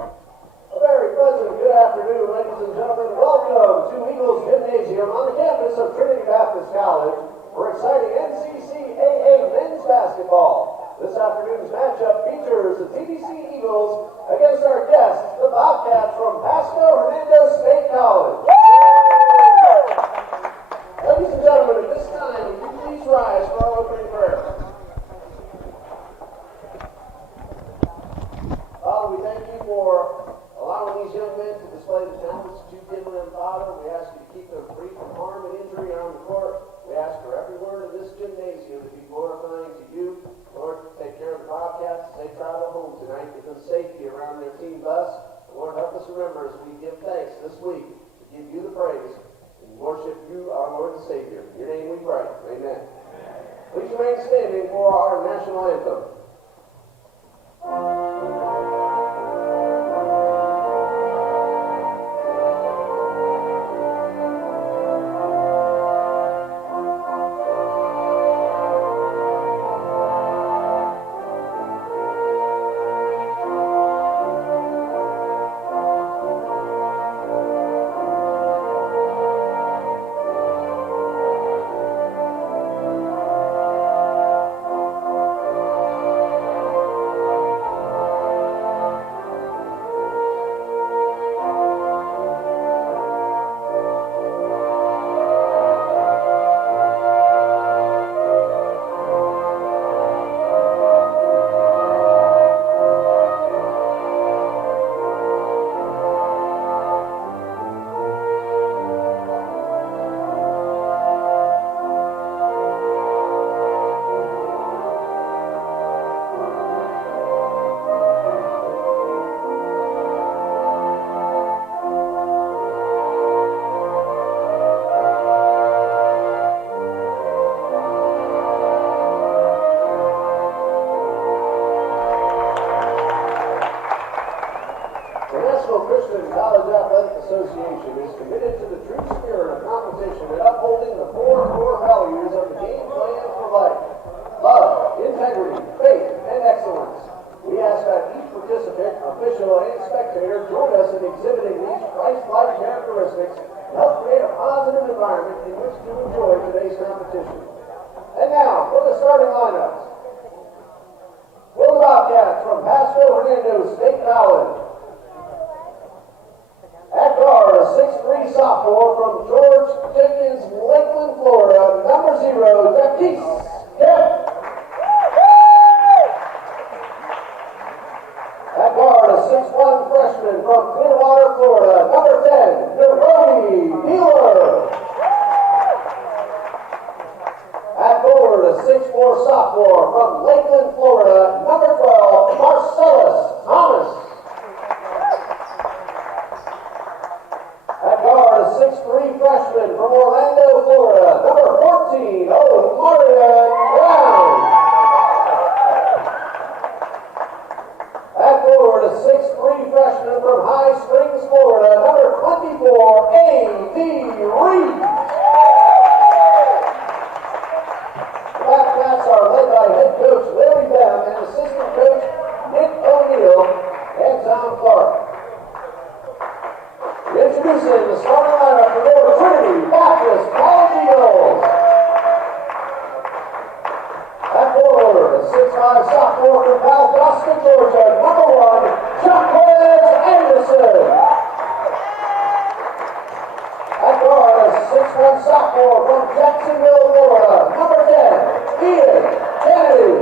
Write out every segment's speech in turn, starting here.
A very pleasant good afternoon, ladies and gentlemen. Welcome to Eagles Gymnasium on the campus of Trinity Baptist College for exciting NCCAA men's basketball. This afternoon's matchup features the TBC Eagles against our guests, the Bobcats from Pasco-Hernando State College. Ladies and gentlemen, at this time, would you please rise for our opening prayer? Father, we thank you for allowing these young men to display the talents that you've given them, Father. We ask you to keep them free from harm and injury on the court. We ask for every word of this gymnasium to be glorifying to you. Lord, take care of the Bobcats as they travel home tonight. Give them safety around their team bus. Lord, help us remember as we give thanks this week to give you the praise and worship you, our Lord and Savior. In your name we pray. Amen. Please remain standing for our national anthem. Association is committed to the true spirit of competition and upholding the four core values of the game plan for life: love, integrity, faith, and excellence. We ask that each participant, official, and spectator join us in exhibiting these Christ-like characteristics to help create a positive environment in which to enjoy today's competition. And now, for the starting lineups. For the Bobcats from Pasco-Hernando State College. At guard, a 6'3" sophomore from George Jenkins, Lakeland, Florida, number 0, Jacquise Kemp. At guard, a 6'1" freshman from Clearwater, Florida, number 10, Neroni Peeler. At forward, a 6'4" sophomore from Lakeland, Florida, number 12, Marcellus Thomas. A 6'3" freshman from Orlando, Florida, number 14, Omarion Brown. At forward, a 6'3" freshman from High Springs, Florida, number 24, A.D. Reed. The Bobcats are led by head coach Larry Bem and assistant coach Nick O'Neill and Tom Clark. Introducing the starting lineup for your Trinity Baptist College Eagles. At forward, a 6'5" sophomore from Valdosta, Georgia, number 1, Jacquez Anderson. At guard, a 6'1" sophomore from Jacksonville, Florida, number 10, Ian Kennedy.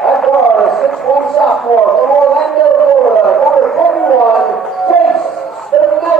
At guard, a 6'1" sophomore from Orlando, Florida, number 21, Chase Stonelli.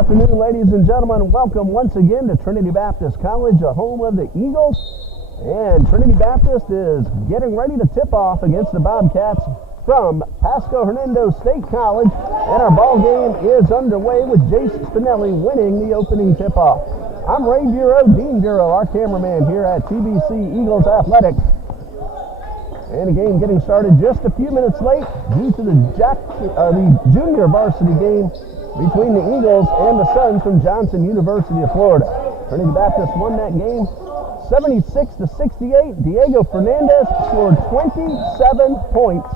afternoon, ladies and gentlemen. Welcome once again to Trinity Baptist College, the home of the Eagles. And Trinity Baptist is getting ready to tip off against the Bobcats from Pasco-Hernando State College. And our ball game is underway with Jace Spinelli winning the opening tip-off. I'm Ray Bureau, Dean Bureau, our cameraman here at TBC Eagles Athletics. And the game getting started just a few minutes late due to the junior varsity game between the Eagles and the Suns from Johnson University of Florida. Trinity Baptist won that game 76-68. Diego Fernandez scored 27 points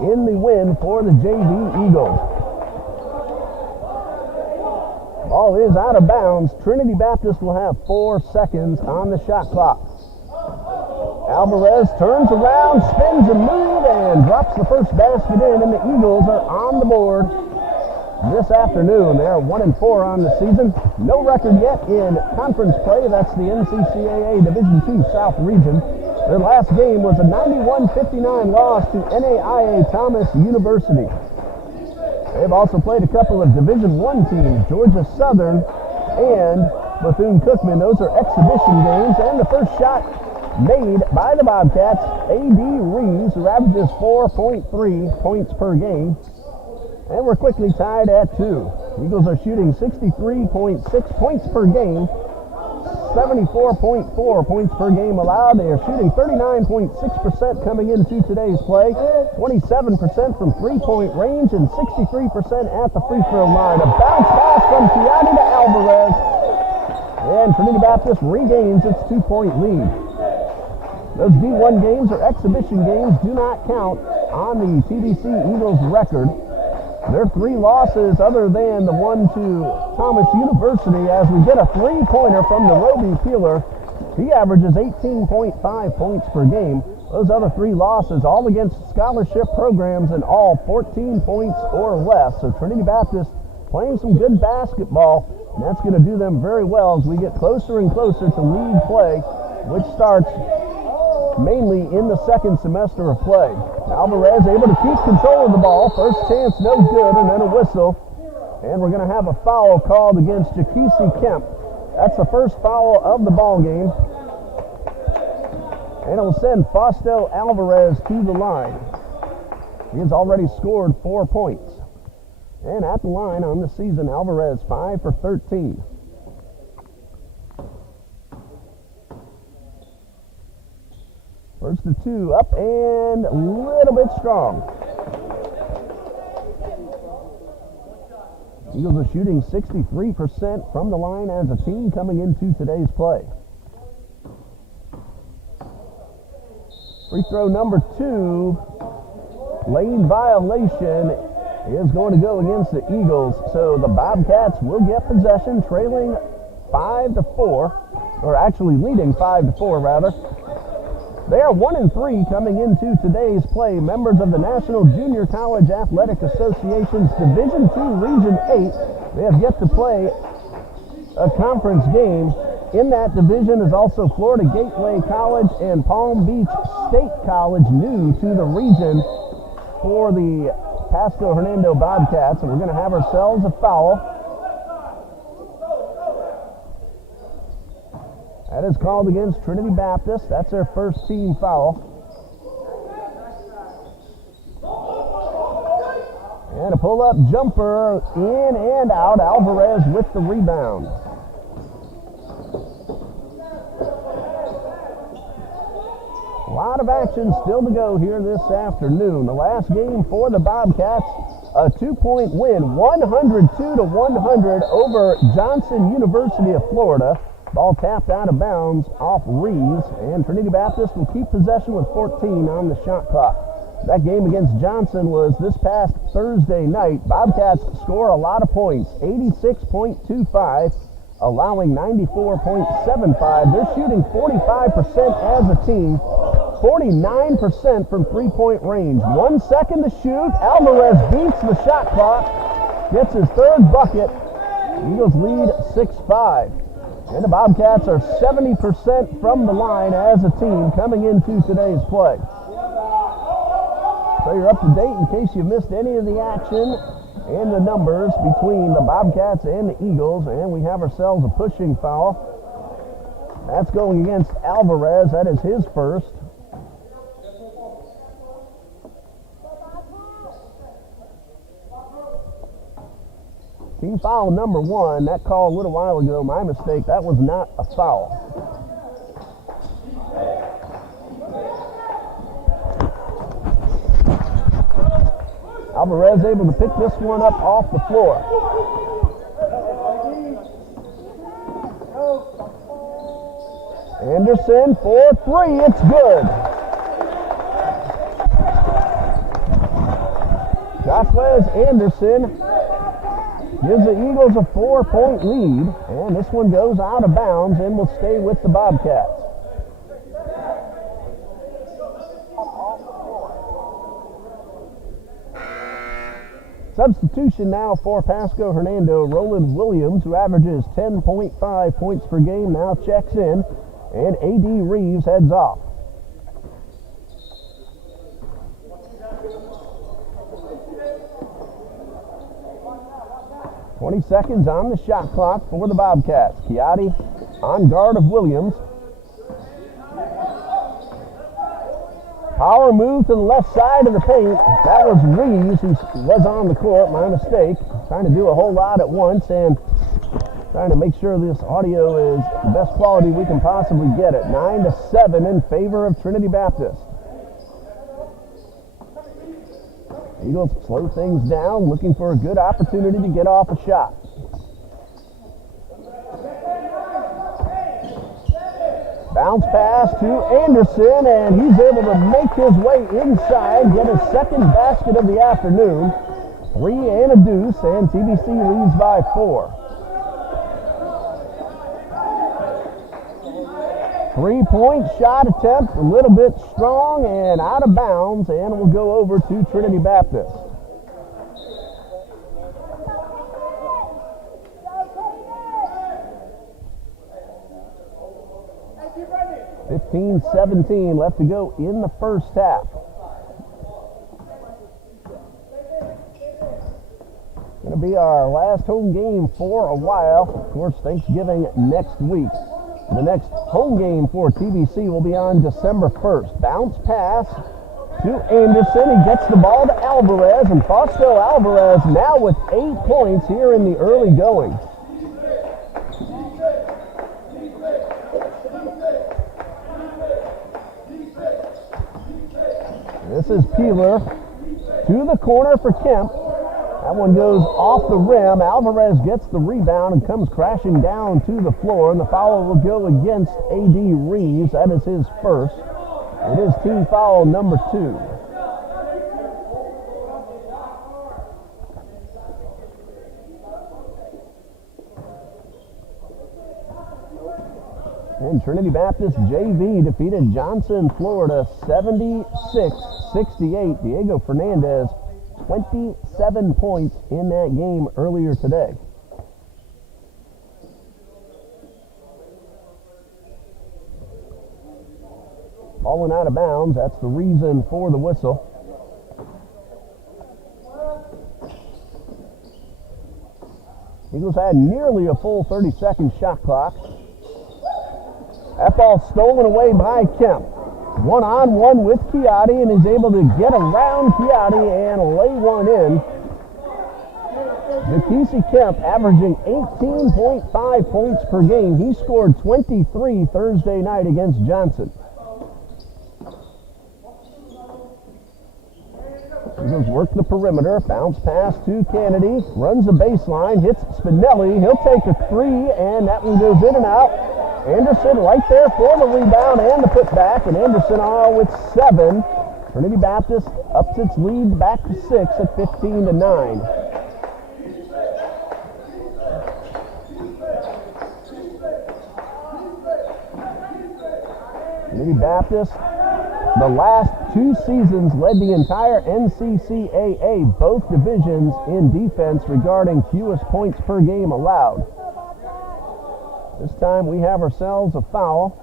in the win for the JV Eagles. Ball is out of bounds. Trinity Baptist will have 4 seconds on the shot clock. Alvarez turns around, spins a move, and drops the first basket in, and the Eagles are on the board this afternoon. They are 1-4 on the season. No record yet in conference play. That's the NCCAA Division II South Region. Their last game was a 91-59 loss to NAIA Thomas University. They've also played a couple of Division I teams, Georgia Southern and Bethune-Cookman. Those are exhibition games, and the first shot made by the Bobcats, A.D. Reeves, who averages 4.3 points per game. And we're quickly tied at 2. Eagles are shooting 63.6 points per game, 74.4 points per game allowed. They are shooting 39.6% coming into today's play, 27% from three-point range, and 63% at the free throw line. A bounce pass from Tiani to Alvarez, and Trinity Baptist regains its 2-point lead. Those D1 games or exhibition games do not count on the TBC Eagles record. Their 3 losses other than the one to Thomas University, as we get a three-pointer from the Roby Peeler. He averages 18.5 points per game. Those other 3 losses all against scholarship programs and all 14 points or less. So Trinity Baptist playing some good basketball, and that's going to do them very well as we get closer and closer to league play, which starts mainly in the second semester of play. Alvarez able to keep control of the ball. First chance, no good, and then a whistle. And we're going to have a foul called against Jakisi Kemp. That's the first foul of the ball game. And it'll send Fausto Alvarez to the line. He has already scored 4 points. And at the line on the season, Alvarez 5 for 13. First to 2, up and a little bit strong. Eagles are shooting 63% from the line as a team coming into today's play. Free throw number 2, lane violation, is going to go against the Eagles. So the Bobcats will get possession, trailing 5-4, or actually leading 5-4 rather. They are 1-3 coming into today's play. Members of the National Junior College Athletic Association's Division II Region 8. They have yet to play a conference game. In that division is also Florida Gateway College and Palm Beach State College, new to the region for the Pasco-Hernando Bobcats. And we're going to have ourselves a foul. That is called against Trinity Baptist. That's their first team foul. And a pull-up jumper in and out. Alvarez with the rebound. A lot of action still to go here this afternoon. The last game for the Bobcats, a 2-point win, 102-100 over Johnson University of Florida. Ball tapped out of bounds off Reeves, and Trinity Baptist will keep possession with 14 on the shot clock. That game against Johnson was this past Thursday night. Bobcats score a lot of points, 86.25, allowing 94.75. They're shooting 45% as a team, 49% from three-point range. 1 second to shoot. Alvarez beats the shot clock, gets his third bucket. Eagles lead 6-5. And the Bobcats are 70% from the line as a team coming into today's play. So you're up to date in case you missed any of the action and the numbers between the Bobcats and the Eagles, and we have ourselves a pushing foul. That's going against Alvarez. That is his first. Team foul number 1. That call a little while ago, my mistake. That was not a foul. Alvarez able to pick this one up off the floor. Anderson for 3. It's good. Jacquez Anderson gives the Eagles a 4-point lead, and this one goes out of bounds and will stay with the Bobcats. Substitution now for Pasco-Hernando. Roland Williams, who averages 10.5 points per game, now checks in, and A.D. Reeves heads off. "20 seconds on the shot clock for the Bobcats. Chiatti on guard of Williams. Power move to the left side of the paint. That was Reeves who was on the court. My mistake. Trying to do a whole lot at once and trying to make sure this audio is the best quality we can possibly get it. 9-7 in favor of Trinity Baptist. Eagles slow things down, looking for a good opportunity to get off a shot. Bounce pass to Anderson, and he's able to make his way inside, get his second basket of the afternoon. 3 and a deuce, and TBC leads by 4. 3-point shot attempt, a little bit strong and out of bounds, and will go over to Trinity Baptist. (15-17) left to go in the first half. Going to be our last home game for a while. Of course, Thanksgiving next week. The next home game for TBC will be on December 1st. Bounce pass to Anderson. He gets the ball to Alvarez, and Fausto Alvarez now with 8 points here in the early going. This is Peeler to the corner for Kemp. That one goes off the rim. Alvarez gets the rebound and comes crashing down to the floor, and the foul will go against A.D. Reeves. That is his first. It is team foul number 2. And Trinity Baptist JV defeated Johnson, Florida, 76-68. Diego Fernandez, 27 points in that game earlier today. Falling out of bounds, that's the reason for the whistle. Eagles had nearly a full 30-second shot clock. That ball stolen away by Kemp. One-on-one with Chiatti, and is able to get around Chiatti and lay one in. Nikisi Kemp averaging 18.5 points per game. He scored 23 Thursday night against Johnson. Eagles work the perimeter. Bounce pass to Kennedy. Runs the baseline. Hits Spinelli. He'll take a 3, and that one goes in and out. Anderson right there for the rebound and the putback, and Anderson all with 7. Trinity Baptist ups its lead back to 6 at 15-9. Trinity Baptist, the last 2 seasons, led the entire NCCAA, both divisions, in defense regarding fewest points per game allowed. This time we have ourselves a foul.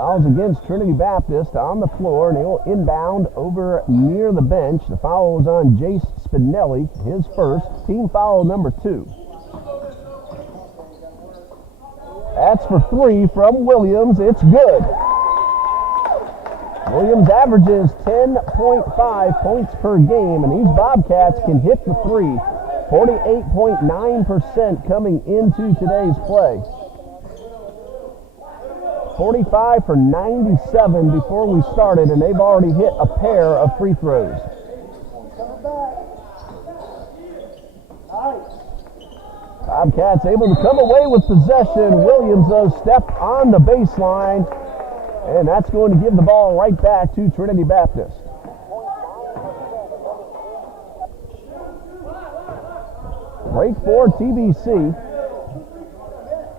Fouls against Trinity Baptist on the floor, and he'll inbound over near the bench. The foul was on Jace Spinelli, his first, team foul number 2. That's for 3 from Williams. It's good. Williams averages 10.5 points per game, and these Bobcats can hit the 3. 48.9% coming into today's play. 45 for 97 before we started, and they've already hit a pair of free throws. Bobcats able to come away with possession. Williams, though, stepped on the baseline, and that's going to give the ball right back to Trinity Baptist. Break for TBC.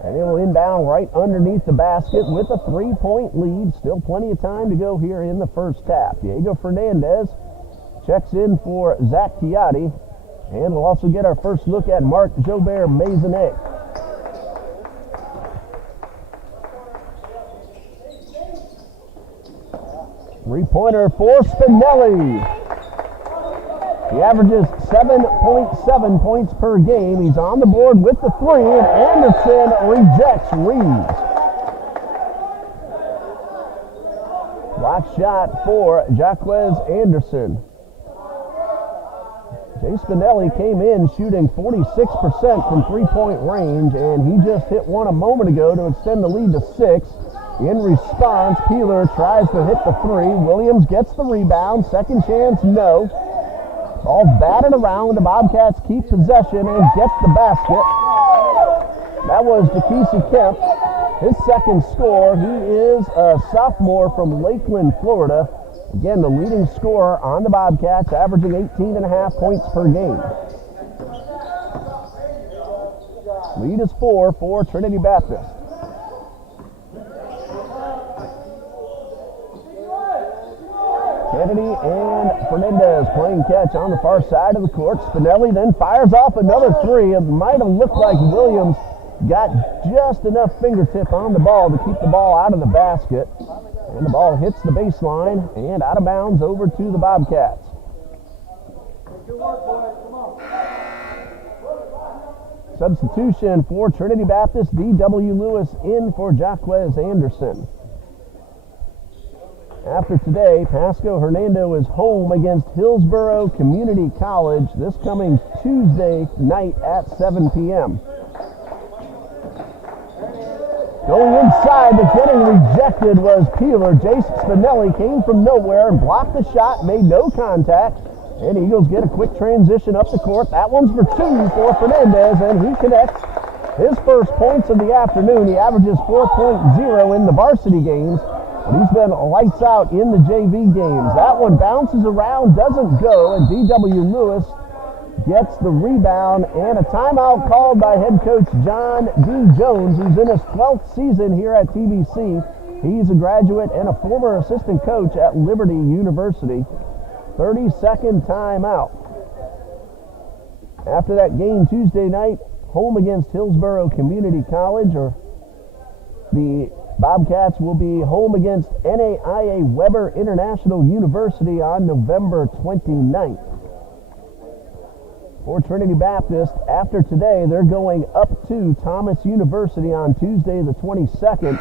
And it will inbound right underneath the basket with a 3-point lead. Still plenty of time to go here in the first half. Diego Fernandez checks in for Zach Chiatti. And we'll also get our first look at Mark Jobert Maisonnet. Three-pointer for Spinelli. He averages 7.7 points per game. He's on the board with the 3, and Anderson rejects Reeves. Block shot for Jaquez Anderson. Jay Spinelli came in shooting 46% from three-point range, and he just hit one a moment ago to extend the lead to 6. In response, Peeler tries to hit the 3. Williams gets the rebound. Second chance, no. Ball's batted around. The Bobcats keep possession and get the basket. That was Jakesi Kemp, his second score. He is a sophomore from Lakeland, Florida. Again, the leading scorer on the Bobcats, averaging 18.5 points per game. Lead is 4 for Trinity Baptist. Kennedy and Fernandez playing catch on the far side of the court. Spinelli then fires off another 3. It might have looked like Williams got just enough fingertip on the ball to keep the ball out of the basket. And the ball hits the baseline and out of bounds over to the Bobcats. Substitution for Trinity Baptist, D.W. Lewis in for Jaquez Anderson. After today, Pasco-Hernando is home against Hillsborough Community College this coming Tuesday night at 7 p.m. Going inside, but getting rejected was Peeler. Jace Spinelli came from nowhere and blocked the shot, made no contact. And Eagles get a quick transition up the court. That one's for 2 for Fernandez, and he connects his first points of the afternoon. He averages 4.0 in the varsity games. But he's been lights out in the JV games. That one bounces around, doesn't go, and D.W. Lewis gets the rebound, and a timeout called by head coach John D. Jones, who's in his 12th season here at TBC. He's a graduate and a former assistant coach at Liberty University. 30-second timeout. After that game Tuesday night, home against Hillsborough Community College, or the Bobcats will be home against NAIA Weber International University on November 29th. For Trinity Baptist, after today, they're going up to Thomas University on Tuesday the 22nd.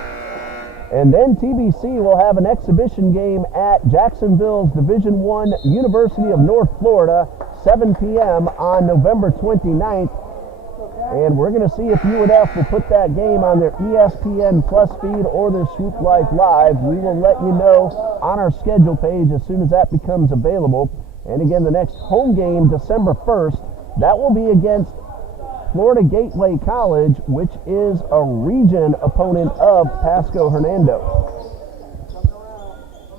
And then TBC will have an exhibition game at Jacksonville's Division I University of North Florida, 7 p.m. on November 29th. And we're going to see if UNF will put that game on their ESPN Plus feed or their Swoop Life Live. We will let you know on our schedule page as soon as that becomes available. And again, the next home game, December 1st, that will be against Florida Gateway College, which is a region opponent of Pasco-Hernando.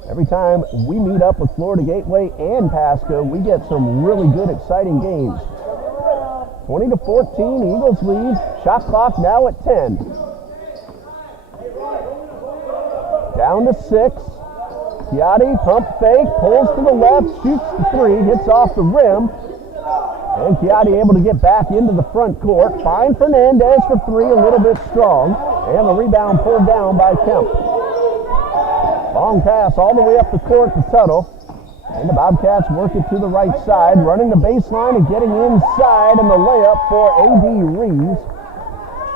Every time we meet up with Florida Gateway and Pasco, we get some really good, exciting games. 20-14, Eagles lead. Shot clock now at 10. Down to 6. Chiatti, pump fake, pulls to the left, shoots the 3, hits off the rim. And Chiatti able to get back into the front court. Find Fernandez for 3, a little bit strong. And the rebound pulled down by Kemp. Long pass all the way up the court to Tuttle. And the Bobcats work it to the right side, running the baseline and getting inside, and the layup for A.D. Reeves.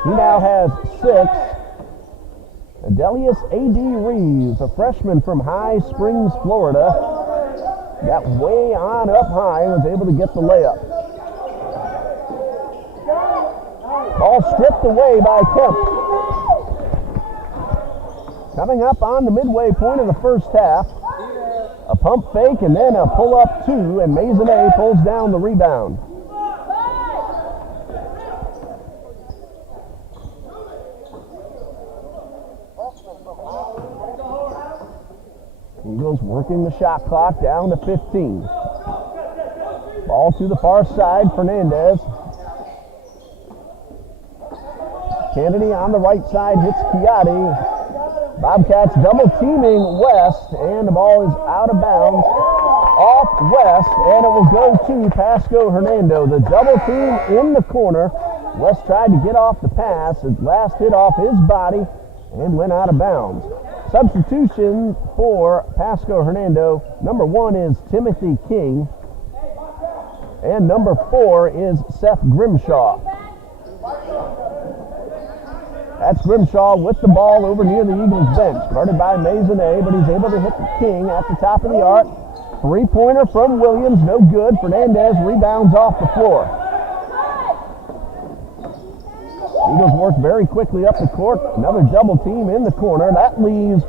He now has 6. Adelius A.D. Reeves, a freshman from High Springs, Florida, got way on up high and was able to get the layup. Ball stripped away by Kemp. Coming up on the midway point of the first half, a pump fake and then a pull-up 2, and Maisonnet pulls down the rebound. Eagles working the shot clock down to 15. Ball to the far side, Fernandez. Kennedy on the right side hits Chiatti. Bobcats double teaming West, and the ball is out of bounds off West, and it will go to Pasco-Hernando. The double team in the corner. West tried to get off the pass. His last hit off his body and went out of bounds. Substitution for Pasco-Hernando. Number 1 is Timothy King, and number 4 is Seth Grimshaw. That's Grimshaw with the ball over near the Eagles bench. Guarded by Maisonnet, but he's able to hit the King at the top of the arc. Three-pointer from Williams, no good. Fernandez rebounds off the floor. Eagles work very quickly up the court. Another double team in the corner. That leaves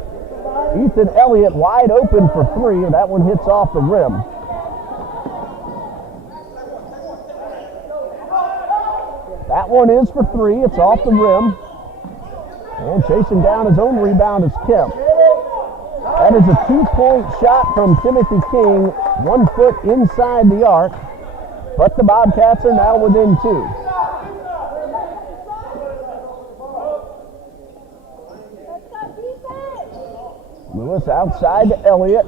Ethan Elliott wide open for 3. That one hits off the rim. That one is for 3. It's off the rim. And chasing down his own rebound is Kemp. That is a 2-point shot from Timothy King, 1 foot inside the arc. But the Bobcats are now within 2. Lewis outside to Elliott.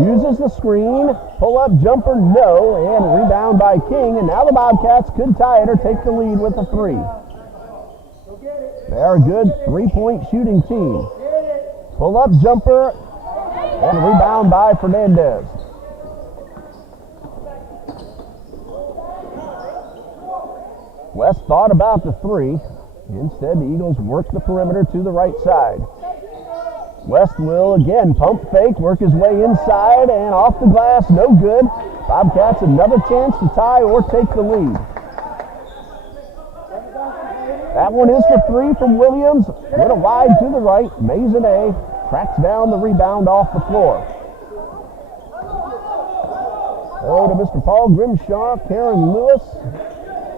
Uses the screen. Pull-up jumper, no. And rebound by King. And now the Bobcats could tie it or take the lead with a 3. They're a good 3-point shooting team. Pull-up jumper and rebound by Fernandez. West thought about the 3. Instead, the Eagles work the perimeter to the right side. West will again pump fake, work his way inside, and off the glass, no good. Bobcats another chance to tie or take the lead. That one is for 3 from Williams. Little wide to the right. Maisonnet tracks down the rebound off the floor. Oh, to Mr. Paul Grimshaw, Karen Lewis,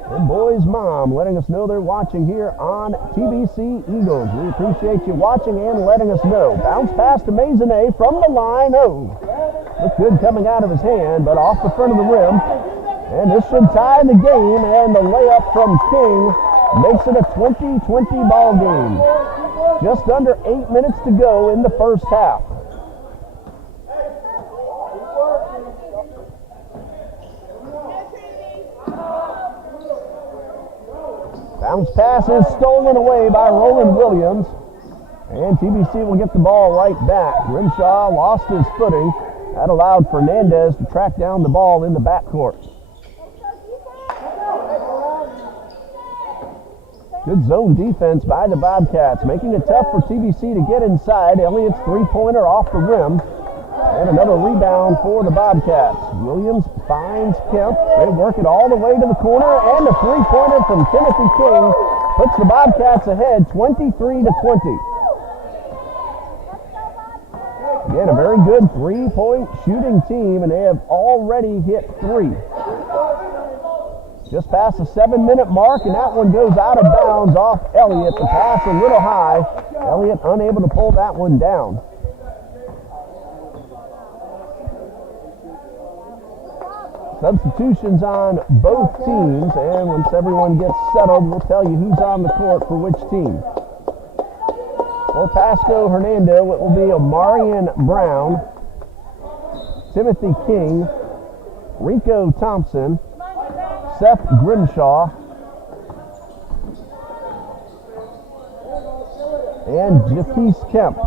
and boy's mom letting us know they're watching here on TBC Eagles. We appreciate you watching and letting us know. Bounce pass to Maisonnet from the line. Oh, looked good coming out of his hand, but off the front of the rim. And this should tie the game, and the layup from King makes it a 20-20 ball game. Just under 8 minutes to go in the first half. Bounce pass is stolen away by Roland Williams. And TBC will get the ball right back. Grimshaw lost his footing. That allowed Fernandez to track down the ball in the backcourt. Good zone defense by the Bobcats, making it tough for TBC to get inside. Elliott's 3-pointer off the rim. And another rebound for the Bobcats. Williams finds Kemp. They work it all the way to the corner, and a 3-pointer from Timothy King puts the Bobcats ahead 23-20. Again, a very good 3-point shooting team, and they have already hit 3. Just past the 7-minute mark, and that one goes out of bounds off Elliott. The pass a little high. Elliott unable to pull that one down. Substitutions on both teams, and once everyone gets settled, we'll tell you who's on the court for which team. For Pasco-Hernando, it will be Omarion Brown, Timothy King, Rico Thompson, Seth Grimshaw, and Jaquise Kemp.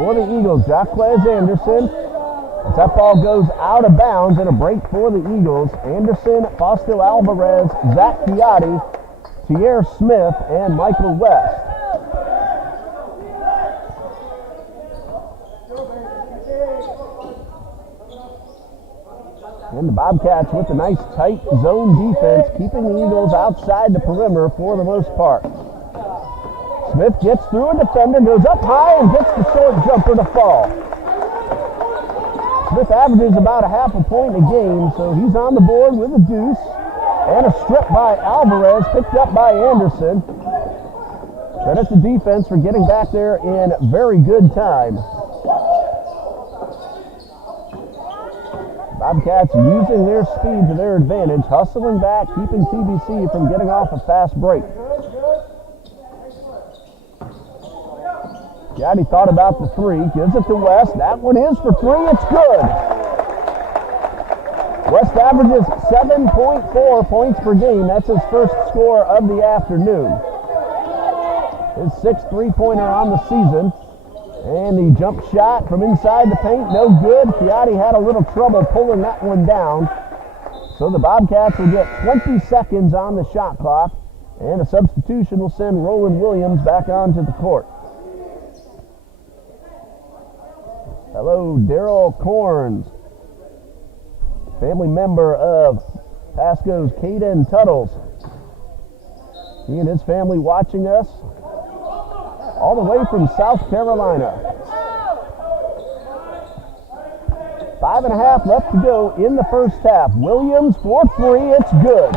for the Eagles. Jaquez Anderson. That ball goes out of bounds and a break for the Eagles. Anderson, Fausto Alvarez, Zach Chiatti, Tierre Smith, and Michael West. And the Bobcats with a nice tight zone defense, keeping the Eagles outside the perimeter for the most part. Smith gets through a defender, goes up high, and gets the short jumper to fall. Smith averages about a half a point a game, so he's on the board with a deuce. And a strip by Alvarez, picked up by Anderson. Credit the defense for getting back there in very good time. Bobcats using their speed to their advantage, hustling back, keeping TBC from getting off a fast break. Chiatti thought about the three, gives it to West. That one is for three, it's good. West averages 7.4 points per game. That's his first score of the afternoon. His sixth three-pointer on the season. And the jump shot from inside the paint, no good. Chiatti had a little trouble pulling that one down. So the Bobcats will get 20 seconds on the shot clock. And a substitution will send Roland Williams back onto the court. Hello, Daryl Corns, family member of Pasco's Caden Tuttles. He and his family watching us all the way from South Carolina. 5.5 left to go in the first half. Williams for three, it's good.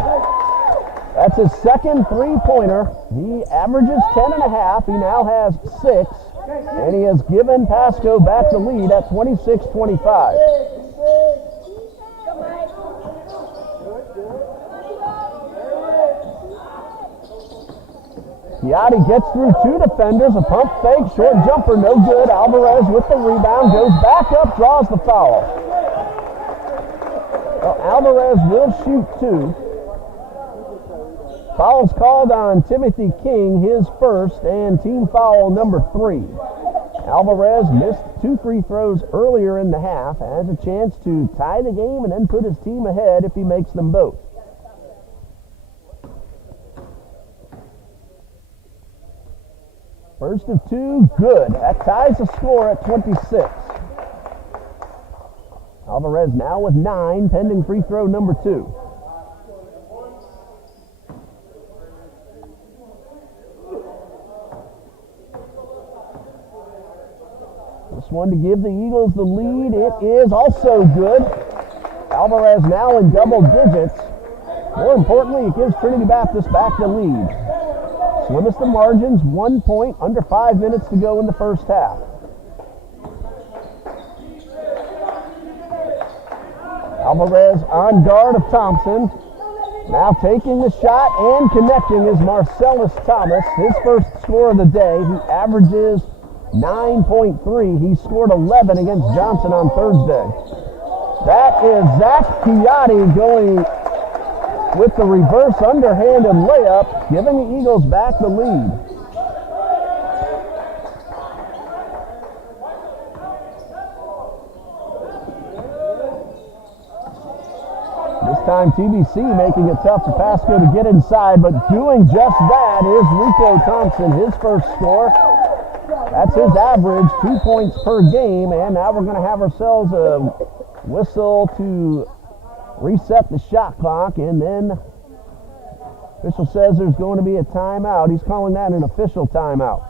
That's his second three-pointer. He averages 10.5. He now has 6. And he has given Pasco back the lead at 26-25. Chiatti gets through two defenders, a pump fake, short jumper, no good. Alvarez with the rebound, goes back up, draws the foul. Well, Alvarez will shoot two. Foul's called on Timothy King, his first, and team foul number 3. Alvarez missed 2 free throws earlier in the half, has a chance to tie the game and then put his team ahead if he makes them both. First of 2, good. That ties the score at 26. Alvarez now with 9, pending free throw number 2. This one to give the Eagles the lead. It is also good. Alvarez now in double digits. More importantly, it gives Trinity Baptist back the lead. Slimmest of margins, 1 point, under 5 minutes to go in the first half. Alvarez on guard of Thompson. Now taking the shot and connecting is Marcellus Thomas. His first score of the day. He averages 9.3. He scored 11 against Johnson on Thursday. That is Zach Chiatti going with the reverse underhanded layup, giving the Eagles back the lead. This time TBC making it tough for Pasco to get inside, but doing just that is Rico Thompson, his first score. That's his average, 2 points per game, and now we're going to have ourselves a whistle to reset the shot clock, and then official says there's going to be a timeout. He's calling that an official timeout.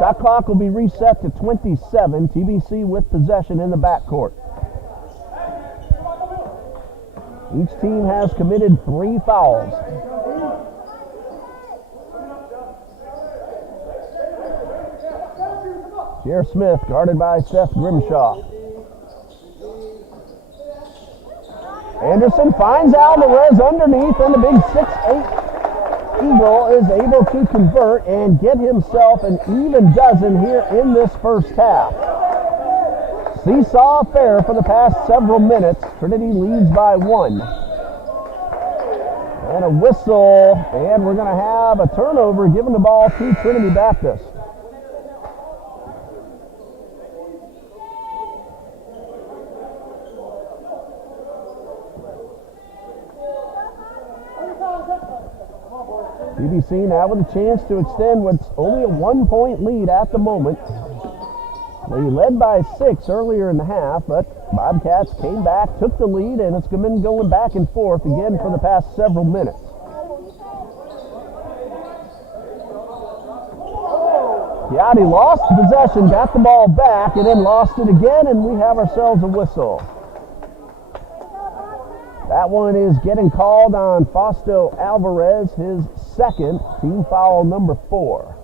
Shot clock will be reset to 27. TBC with possession in the backcourt. Each team has committed 3 fouls. Tierre Smith guarded by Seth Grimshaw. Anderson finds Alvarez underneath, and the big 6'8" Eagle is able to convert and get himself an even dozen here in this first half. Seesaw affair for the past several minutes. Trinity leads by 1. And a whistle, and we're going to have a turnover, giving the ball to Trinity Baptist. TBC now with a chance to extend what's only a 1-point lead at the moment. They led by 6 earlier in the half, but Bobcats came back, took the lead, and it's been going back and forth again for the past several minutes. Chiatti lost possession, got the ball back, and then lost it again, and we have ourselves a whistle. That one is getting called on Fausto Alvarez, his second, team foul number 4.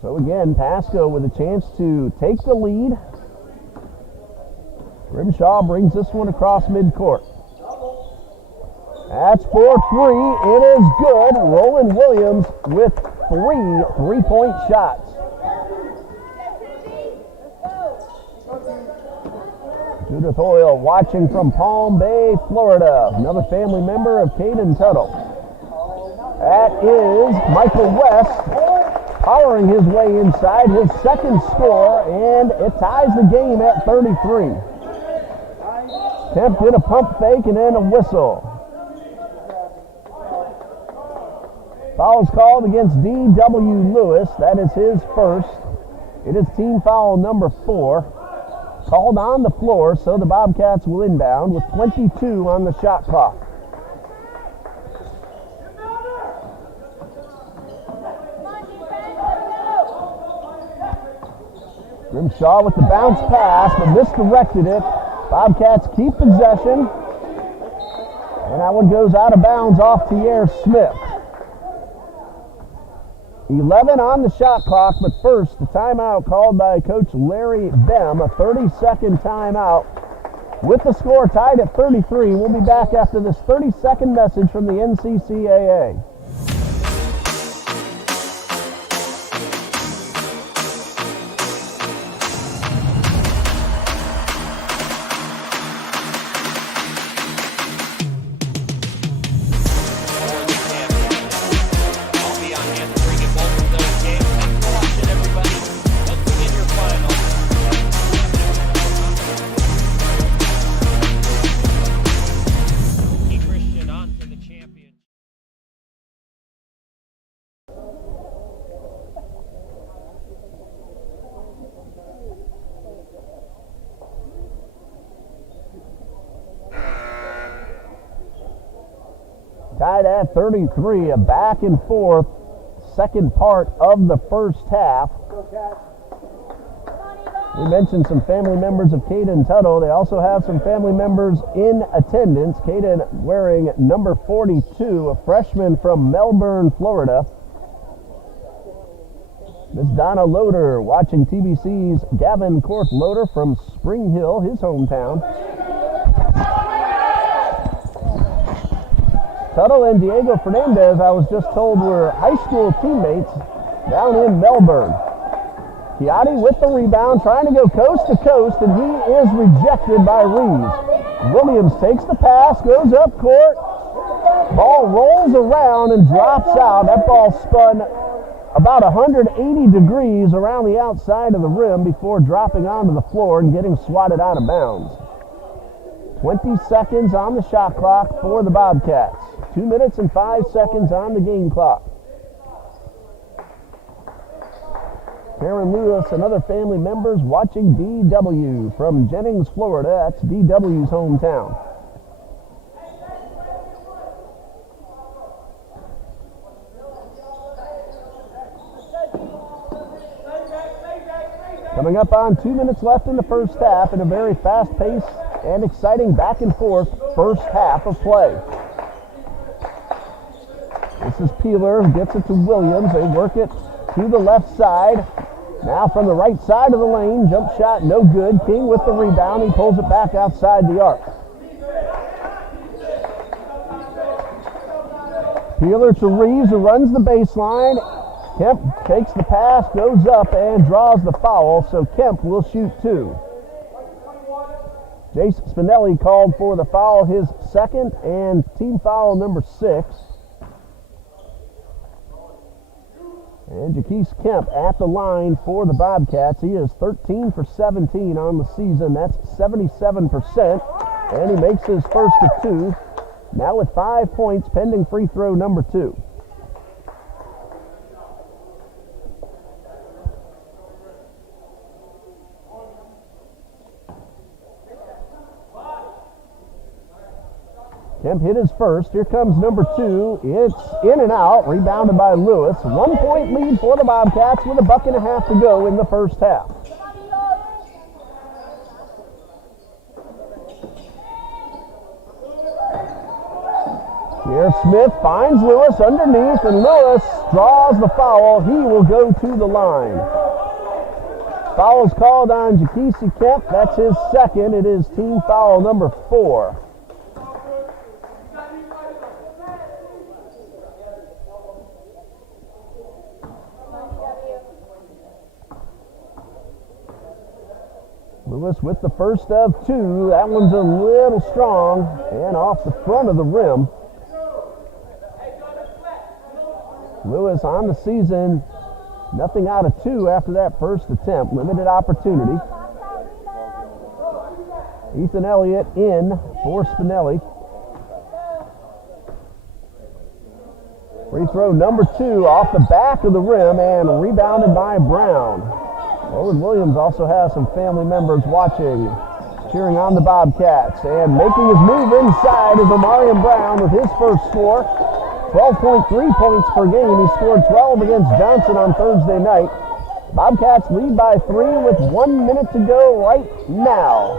So again, Pasco with a chance to take the lead. Grimshaw brings this one across midcourt. That's for 3. It is good. Roland Williams with 3 three-point shots. Judith Oil watching from Palm Bay, Florida. Another family member of Caden Tuttle. That is Michael West powering his way inside, his second score, and it ties the game at 33. Kemp did a pump fake and then a whistle. Foul's called against D.W. Lewis. That is his first. It is team foul number 4. Called on the floor, so the Bobcats will inbound with 22 on the shot clock. Grimshaw with the bounce pass, but misdirected it. Bobcats keep possession. And that one goes out of bounds off Tierre Smith. 11 on the shot clock, but first, the timeout called by Coach Larry Bem, a 30-second timeout. With the score tied at 33, we'll be back after this 30-second message from the NCCAA. Tied at 33, a back and forth second part of the first half. We mentioned some family members of Caden Tuttle. They also have some family members in attendance. Caden wearing number 42, a freshman from Melbourne, Florida. Miss Donna Loader watching TBC's Gavin Cork Loader from Spring Hill, his hometown. Tuttle and Diego Fernandez, I was just told, were high school teammates down in Melbourne. Chiatti with the rebound, trying to go coast to coast, and he is rejected by Reeves. Williams takes the pass, goes up court. Ball rolls around and drops out. That ball spun about 180 degrees around the outside of the rim before dropping onto the floor and getting swatted out of bounds. 20 seconds on the shot clock for the Bobcats. 2 minutes and 5 seconds on the game clock. Karen Lewis and other family members watching DW from Jennings, Florida. That's DW's hometown. Coming up on 2 minutes left in the first half in a very fast-paced and exciting back-and-forth first half of play. This is Peeler, who gets it to Williams. They work it to the left side. Now from the right side of the lane, jump shot no good. King with the rebound. He pulls it back outside the arc. Peeler to Reeves, who runs the baseline. Kemp takes the pass, goes up, and draws the foul, so Kemp will shoot 2. Jace Spinelli called for the foul, his second, and team foul number 6. And Jaquise Kemp at the line for the Bobcats. He is 13 for 17 on the season. That's 77%. And he makes his first of 2. Now with 5 points pending free throw number 2. Kemp hit his first. Here comes number 2. It's in and out. Rebounded by Lewis. 1 point lead for the Bobcats with a buck and a half to go in the first half. Here Smith finds Lewis underneath, and Lewis draws the foul. He will go to the line. Foul is called on Jaquise Kemp. That's his second. It is team foul number 4. Lewis with the first of 2. That one's a little strong and off the front of the rim. Lewis on the season, nothing out of 2 after that first attempt. Limited opportunity. Ethan Elliott in for Spinelli. Free throw number 2 off the back of the rim and rebounded by Brown. Owen Williams also has some family members watching, cheering on the Bobcats. And making his move inside is Omarion Brown with his first score. 12.3 points per game. He scored 12 against Johnson on Thursday night. Bobcats lead by 3 with 1 minute to go right now.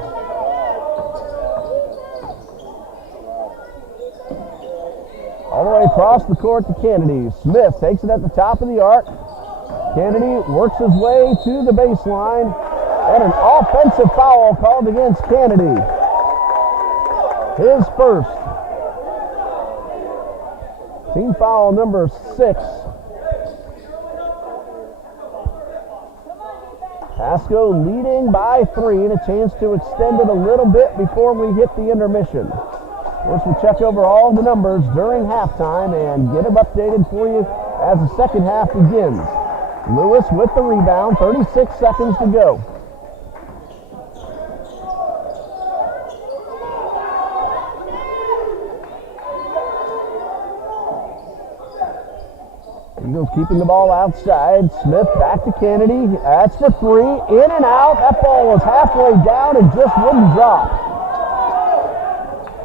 All the way across the court to Kennedy. Smith takes it at the top of the arc. Kennedy works his way to the baseline, and an offensive foul called against Kennedy. His first. Team foul number 6. Pasco leading by 3 and a chance to extend it a little bit before we hit the intermission. Of course, we'll check over all the numbers during halftime and get them updated for you as the second half begins. Lewis with the rebound, 36 seconds to go. Eagles keeping the ball outside. Smith back to Kennedy. That's for 3. In and out. That ball was halfway down and just wouldn't drop.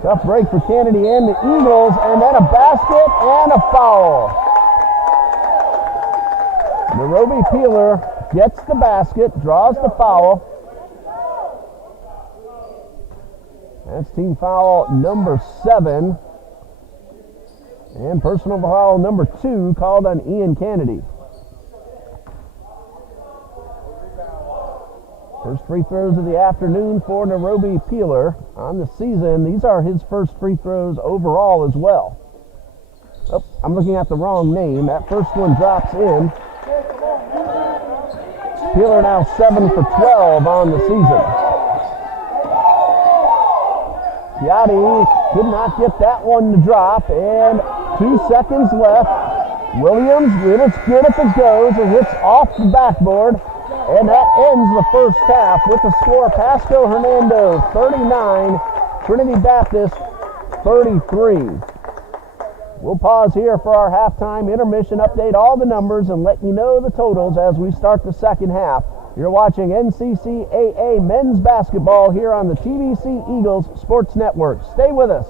Tough break for Kennedy and the Eagles, and then a basket and a foul. Narobi Peeler gets the basket, draws the foul. That's team foul number 7. And personal foul number 2 called on Ian Kennedy. First free throws of the afternoon for Narobi Peeler on the season. These are his first free throws overall as well. Oh, I'm looking at the wrong name. That first one drops in. Peeler now 7 for 12 on the season. Chiatti could not get that one to drop, and 2 seconds left. Williams, it's good if it goes, and hits off the backboard, and that ends the first half with the score Pasco-Hernando 39, Trinity Baptist 33. We'll pause here for our halftime intermission, update all the numbers, and let you know the totals as we start the second half. You're watching NCCAA men's basketball here on the TBC Eagles Sports Network. Stay with us.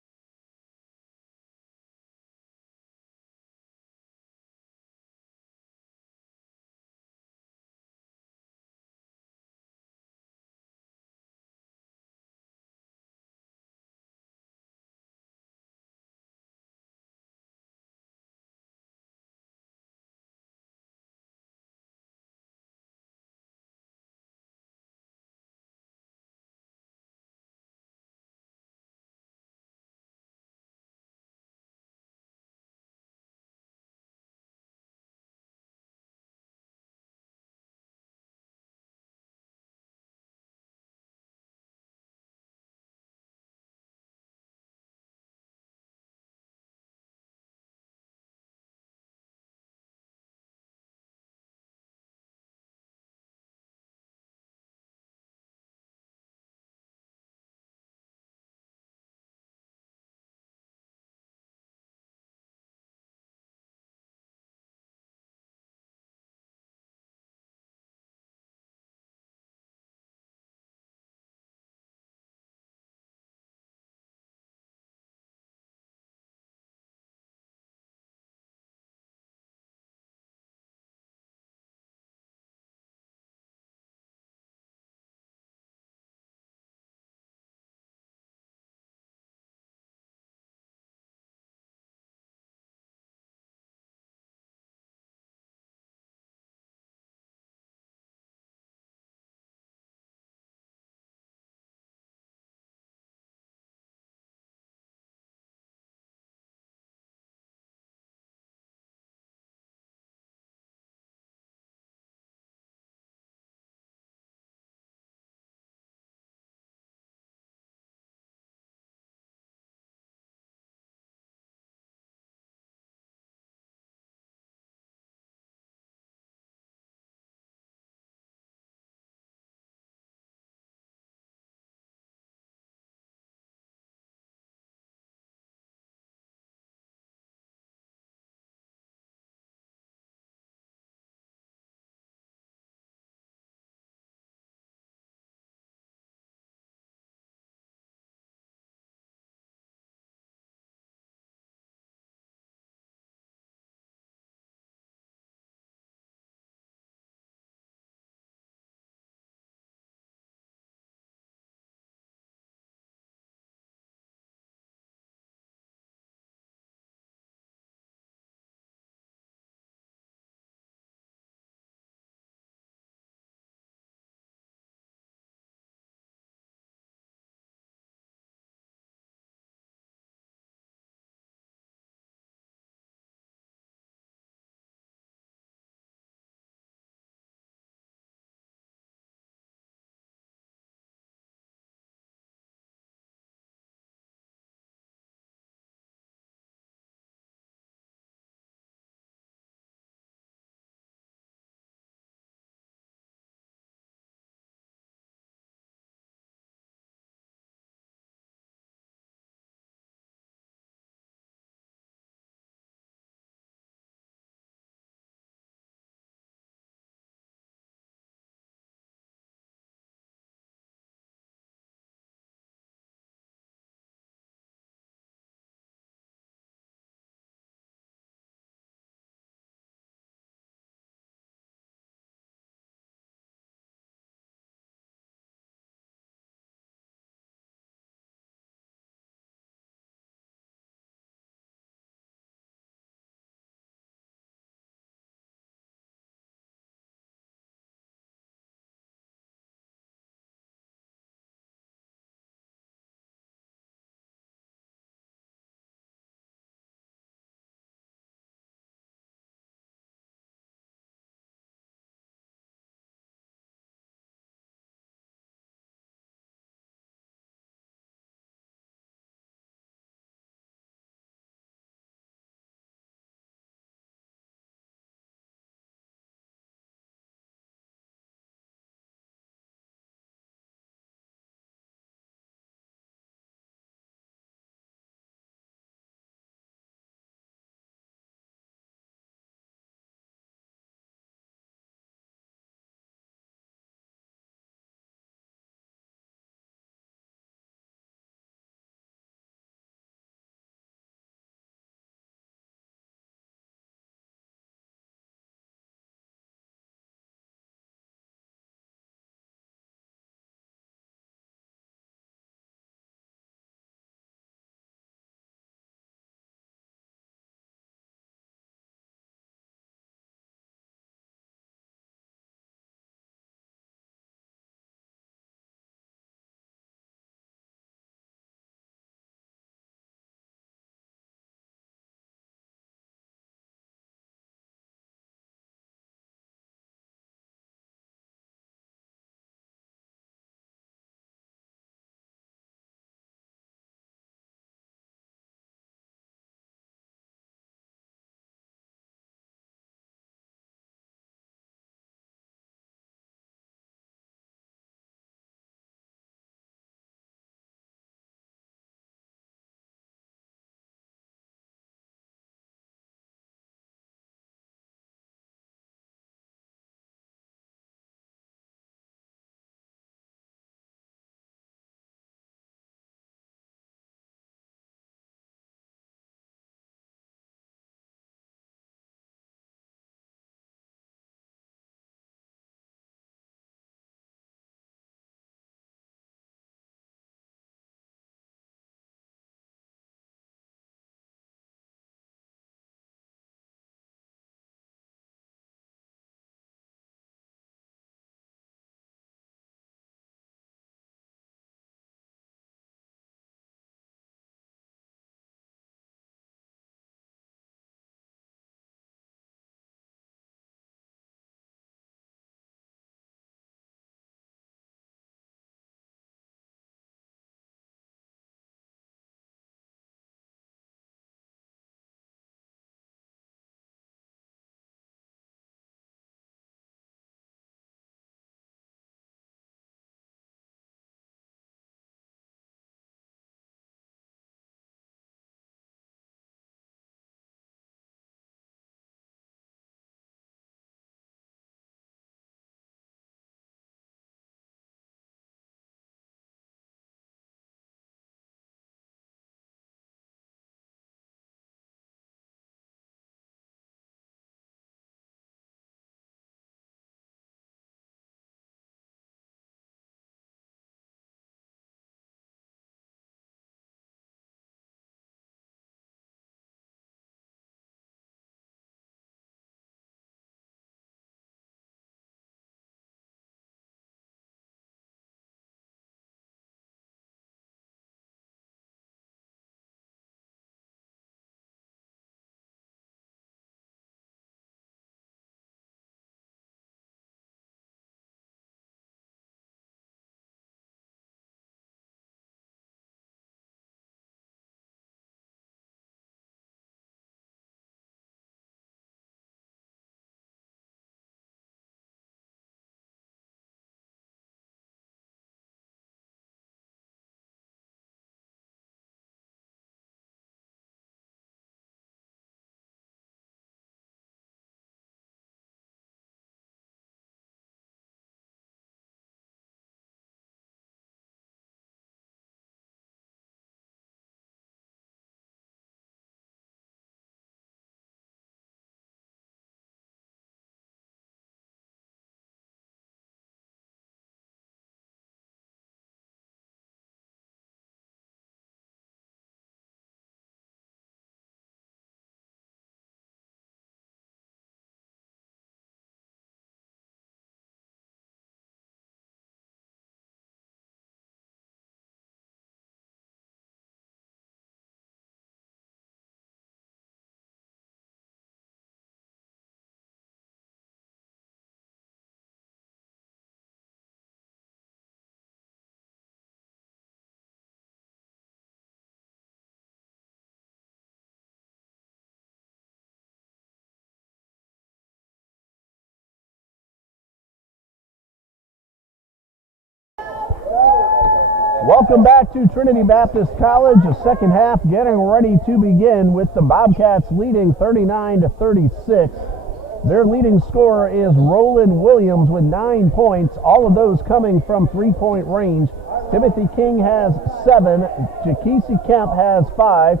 Welcome back to Trinity Baptist College. The second half getting ready to begin with the Bobcats leading 39-36. Their leading scorer is Roland Williams with 9 points, all of those coming from three-point range. Timothy King has 7, Jakesi Kemp has 5,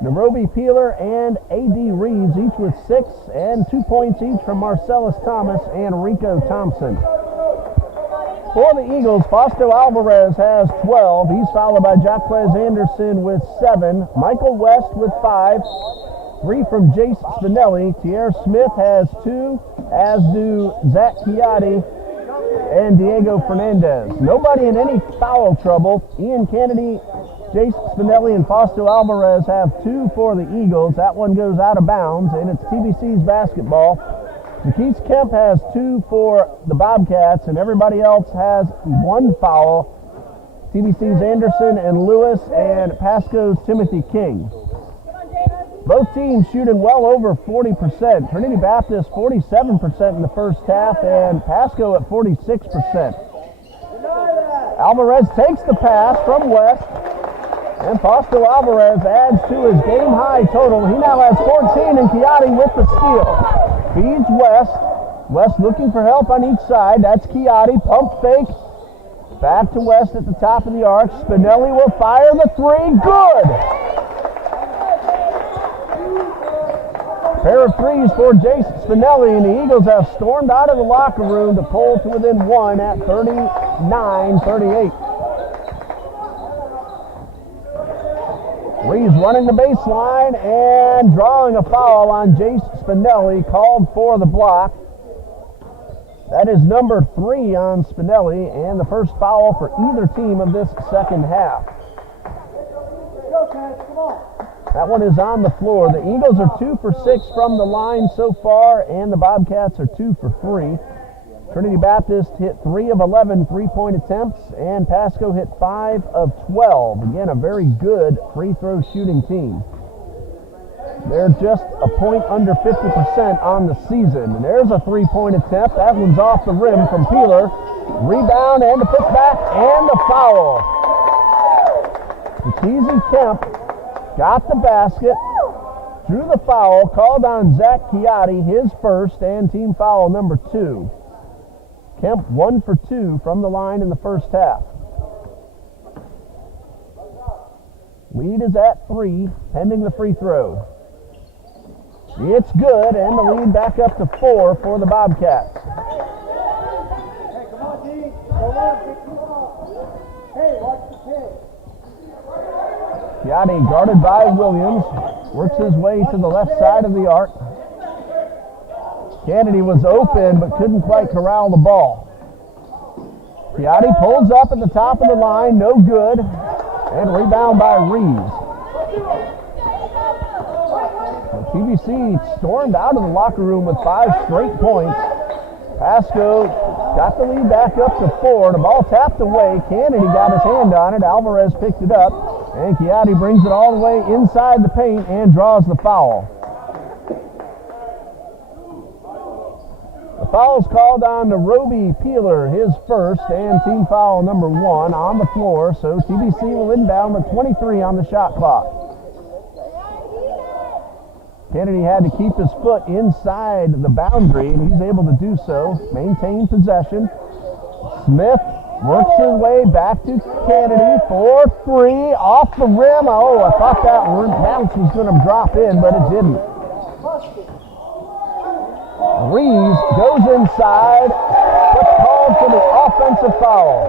Nairobi Peeler and A.D. Reeves each with 6, and 2 points each from Marcellus Thomas and Rico Thompson. For the Eagles, Fausto Alvarez has 12. He's followed by Jacquez Anderson with 7, Michael West with 5, 3 from Jace Spinelli. Tierre Smith has 2, as do Zach Chiatti and Diego Fernandez. Nobody in any foul trouble. Ian Kennedy, Jace Spinelli, and Fausto Alvarez have 2 for the Eagles. That one goes out of bounds, and it's TBC's basketball. Jakesi Kemp has 2 for the Bobcats, and everybody else has 1 foul. TBC's Anderson and Lewis, and Pasco's Timothy King. Both teams shooting well over 40%. Trinity Baptist 47% in the first half, and Pasco at 46%. Alvarez takes the pass from West, and Fausto Alvarez adds to his game-high total. He now has 14, and Chiatti with the steal. Feeds West. West looking for help on each side. That's Chiatti. Pump fake. Back to West at the top of the arc. Spinelli will fire the 3. Good! Pair of threes for Jace Spinelli, and the Eagles have stormed out of the locker room to pull to within 1 at 39-38. Reeves running the baseline and drawing a foul on Jace Spinelli, called for the block. That is number 3 on Spinelli, and the first foul for either team of this second half. That one is on the floor. The Eagles are 2 for 6 from the line so far, and the Bobcats are 2 for 3. Trinity Baptist hit 3 of 11 three-point attempts, and Pasco hit 5 of 12. Again, a very good free throw shooting team. They're just a point under 50% on the season. And there's a three-point attempt. That one's off the rim from Peeler. Rebound and a putback and a foul. Jakesi Kemp got the basket, drew the foul, called on Zach Chiatti, his first, and team foul number 2. Kemp 1 for 2 from the line in the first half. Lead is at 3, pending the free throw. It's good, and the lead back up to 4 for the Bobcats. Hey, come on, D. Go on, get you off. Hey, watch the pitch. Chiatti guarded by Williams, works his way to the left side of the arc. Kennedy was open but couldn't quite corral the ball. Chiatti pulls up at the top of the line, no good, and rebound by Reeves. The TBC stormed out of the locker room with 5 straight points. Pasco got the lead back up to 4. The ball tapped away. Kennedy got his hand on it. Alvarez picked it up, and Chiatti brings it all the way inside the paint and draws the foul. The foul's called on Nairobi Peeler, his first, and team foul number 1 on the floor, so TBC will inbound with 23 on the shot clock. Kennedy had to keep his foot inside the boundary, and he's able to do so, maintain possession. Smith works his way back to Kennedy for 3, off the rim. Oh, I thought that bounce was going to drop in, but it didn't. Reeves goes inside, but called for the offensive foul.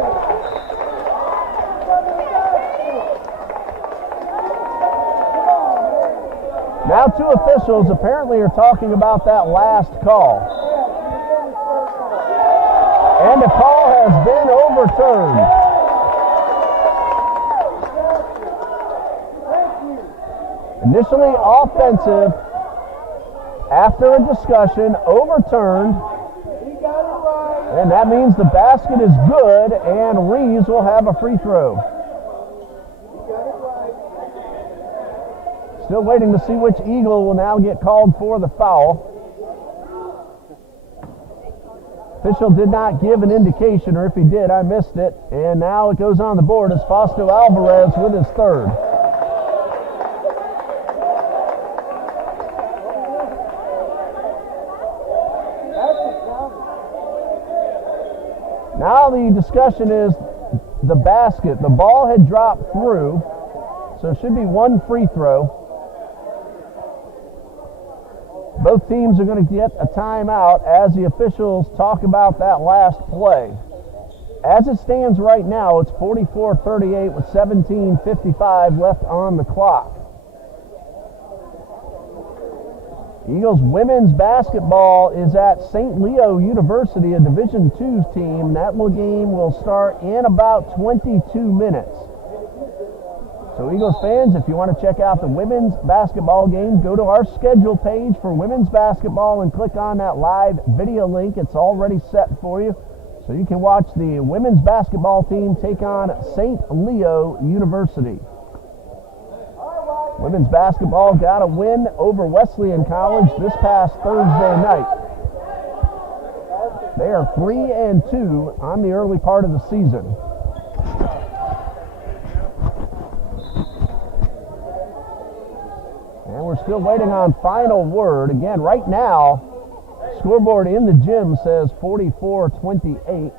Now 2 officials apparently are talking about that last call. And the call has been overturned. Initially offensive, after a discussion, overturned, and that means the basket is good, and Reeves will have a free throw. Still waiting to see which Eagle will now get called for the foul. Official did not give an indication, or if he did, I missed it. And now it goes on the board as Fausto Alvarez with his third. Now the discussion is the basket. The ball had dropped through, so it should be one free throw. Both teams are going to get a timeout as the officials talk about that last play. As it stands right now, it's 44-38 with 17:55 left on the clock. Eagles women's basketball is at St. Leo University, a Division II team. That game will start in about 22 minutes. So Eagles fans, if you want to check out the women's basketball game, go to our schedule page for women's basketball and click on that live video link. It's already set for you. So you can watch the women's basketball team take on St. Leo University. Women's basketball got a win over Wesleyan College this past Thursday night. They are 3-2 on the early part of the season. And we're still waiting on final word. Again, right now, scoreboard in the gym says 44-28.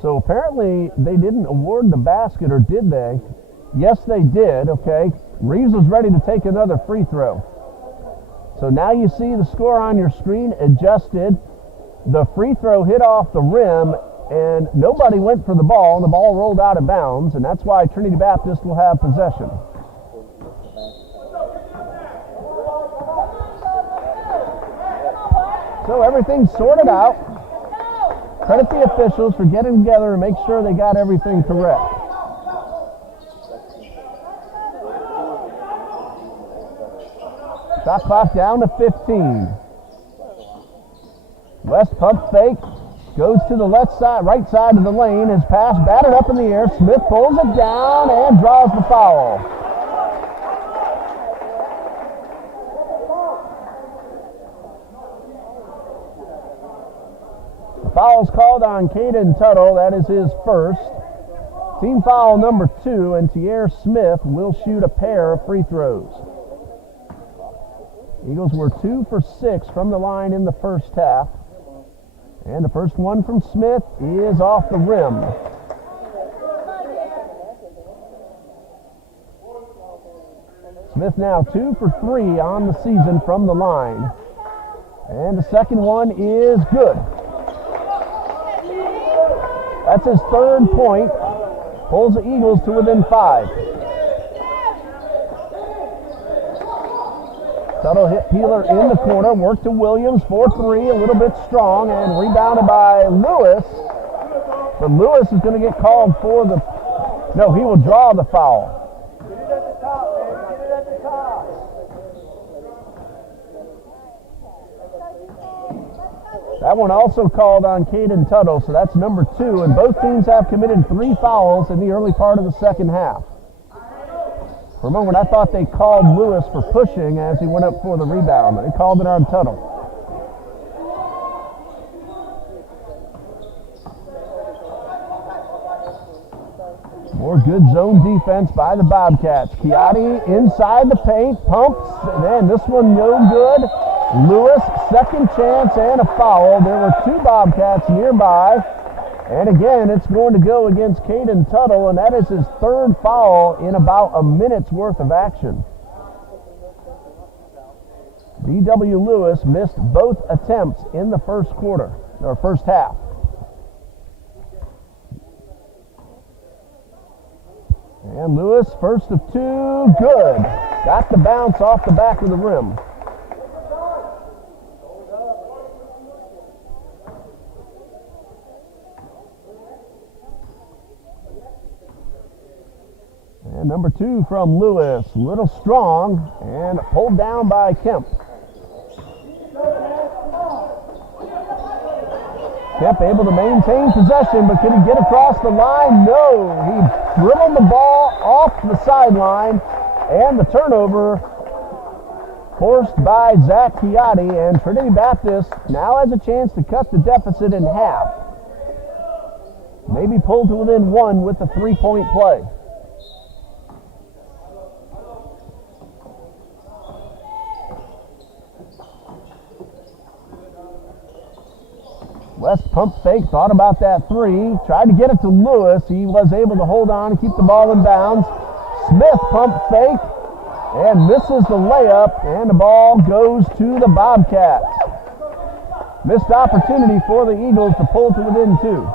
So apparently they didn't award the basket, or did they? Yes, they did, okay. Reeves was ready to take another free throw. So now you see the score on your screen adjusted. The free throw hit off the rim, and nobody went for the ball, and the ball rolled out of bounds, and that's why Trinity Baptist will have possession. So everything's sorted out. Credit the officials for getting together and make sure they got everything correct. Shot clock down to 15. West pump fake. Goes to the left side, right side of the lane. His pass batted up in the air. Smith pulls it down and draws the foul. The foul's called on Caden Tuttle. That is his first. Team foul number 2, and Tierre Smith will shoot a pair of free throws. Eagles were 2 for 6 from the line in the first half. And the first one from Smith is off the rim. Smith now 2 for 3 on the season from the line. And the second one is good. That's his third point. Pulls the Eagles to within 5. Tuttle hit Peeler in the corner, worked to Williams for 3, a little bit strong, and rebounded by Lewis. But Lewis is going to get called for the... No, he will draw the foul. Get it at the top, man. Get it at the top. That one also called on Caden Tuttle, so that's number 2, and both teams have committed 3 fouls in the early part of the second half. For a moment, I thought they called Lewis for pushing as he went up for the rebound, but they called it on Tuttle. More good zone defense by the Bobcats. Chiatti inside the paint, pumps, and then this one no good. Lewis, second chance and a foul. There were 2 Bobcats nearby. And again, it's going to go against Caden Tuttle, and that is his third foul in about a minute's worth of action. B.W. Lewis missed both attempts in the first quarter, or first half. And Lewis, first of 2, good. Got the bounce off the back of the rim. And number 2 from Lewis, little strong, and pulled down by Kemp. Kemp able to maintain possession, but can he get across the line? No, he dribbled the ball off the sideline, and the turnover forced by Zach Chiatti, and Trinity Baptist now has a chance to cut the deficit in half. Maybe pull to within one with the three-point play. West pump fake, thought about that three, tried to get it to Lewis. He was able to hold on and keep the ball in bounds. Smith pump fake and misses the layup, and the ball goes to the Bobcats. Missed opportunity for the Eagles to pull to within two.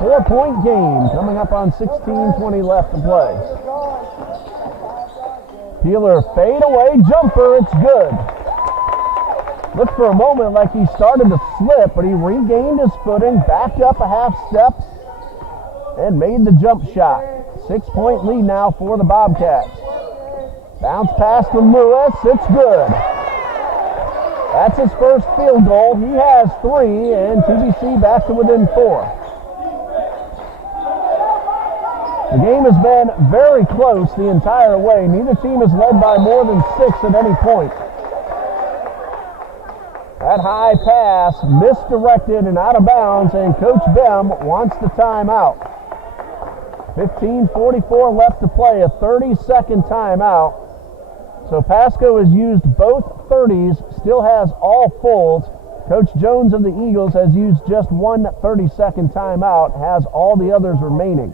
Four-point game coming up on 16:20 left to play. Peeler fade away jumper, it's good. Looked for a moment like he started to slip, but he regained his footing, backed up a half step, and made the jump shot. 6-point lead now for the Bobcats. Bounce pass to Lewis, it's good. That's his first field goal. He has three, and TBC back to within four. The game has been very close the entire way. Neither team has led by more than 6 at any point. That high pass misdirected and out of bounds, and Coach Bem wants the timeout. 15:44 left to play, a 30-second timeout. So Pasco has used both 30s, still has all fulls. Coach Jones of the Eagles has used just one 30-second timeout, has all the others remaining.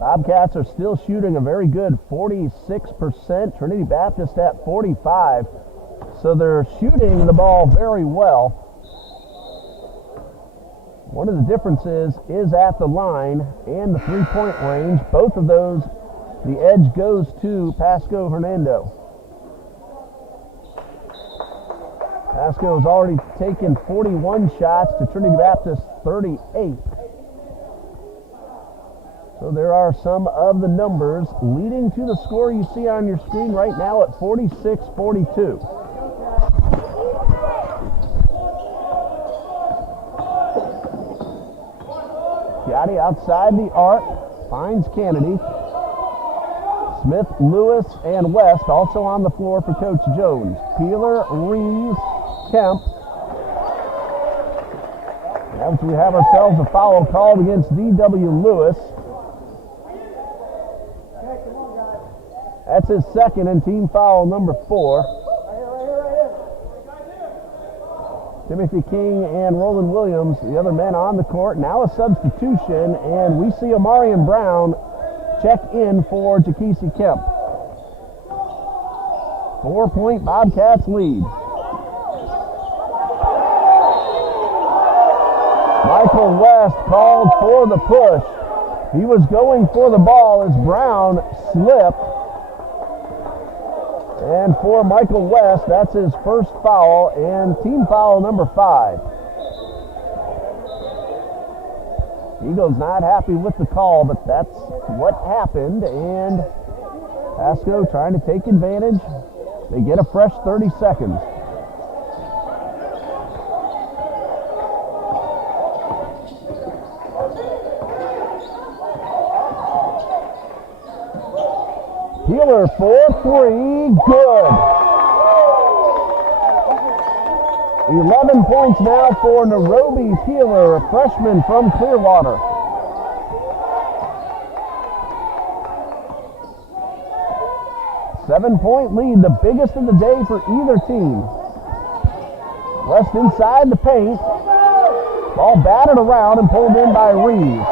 Bobcats are still shooting a very good 46%. Trinity Baptist at 45%. So they're shooting the ball very well. One of the differences is at the line and the three-point range. Both of those, the edge goes to Pasco-Hernando. Pasco has already taken 41 shots to Trinity Baptist 38. So there are some of the numbers leading to the score you see on your screen right now at 46-42. Chiatti outside the arc, finds Kennedy. Smith, Lewis, and West also on the floor for Coach Jones. Peeler, Reeves, Kemp. As we have ourselves a foul called against D.W. Lewis. That's his second and team foul number 4. Timothy King and Roland Williams, the other men on the court. Now a substitution, and we see Amarian Brown check in for Jakisi Kemp. 4-point Bobcats lead. Michael West called for the push. He was going for the ball as Brown slipped. And for Michael West, that's his first foul and team foul number 5. Eagles not happy with the call, but that's what happened. And Pasco trying to take advantage. They get a fresh 30 seconds. Peeler for 3, good. 11 points now for Nairobi Peeler, a freshman from Clearwater. Seven-point lead, the biggest of the day for either team. West inside the paint. Ball batted around and pulled in by Reeves.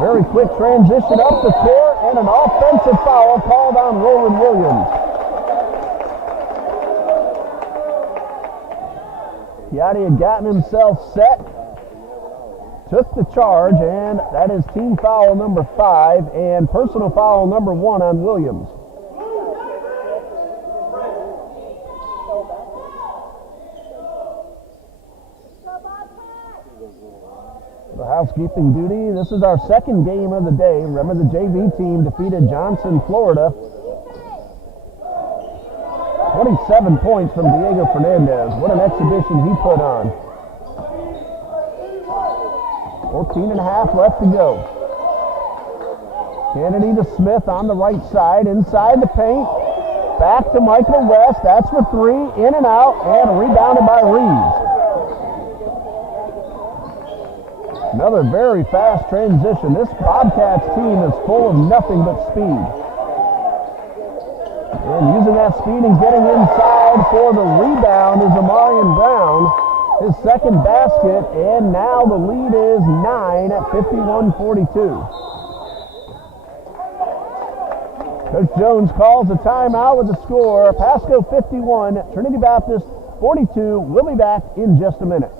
Very quick transition up the court and an offensive foul called on Roland Williams. Chiatti had gotten himself set, took the charge, and that is team foul number 5 and personal foul number 1 on Williams. The housekeeping duty. This is our second game of the day. Remember, the JV team defeated Johnson, Florida. 27 points from Diego Fernandez. What an exhibition he put on. 14 and a half left to go. Kennedy to Smith on the right side, inside the paint. Back to Michael West. That's for three. In and out, and rebounded by Reeves. Another very fast transition. This Bobcats team is full of nothing but speed. And using that speed and getting inside for the rebound is Amarian Brown. His second basket, and now the lead is 9 at 51-42. Coach Jones calls a timeout with the score. Pasco 51, Trinity Baptist 42. We'll be back in just a minute.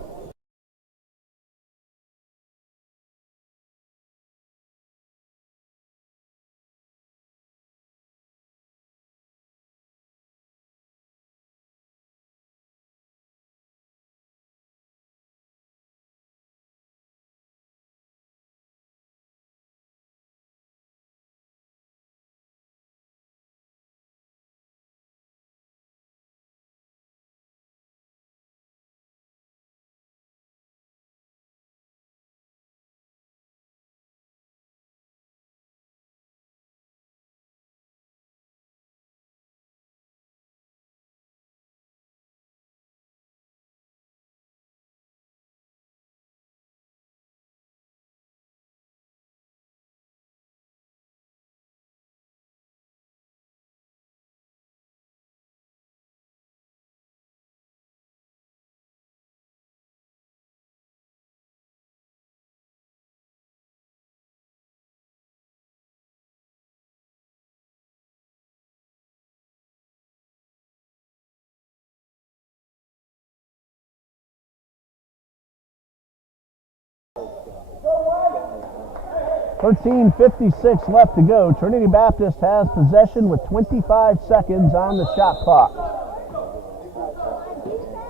.56 left to go. Trinity Baptist has possession with 25 seconds on the shot clock.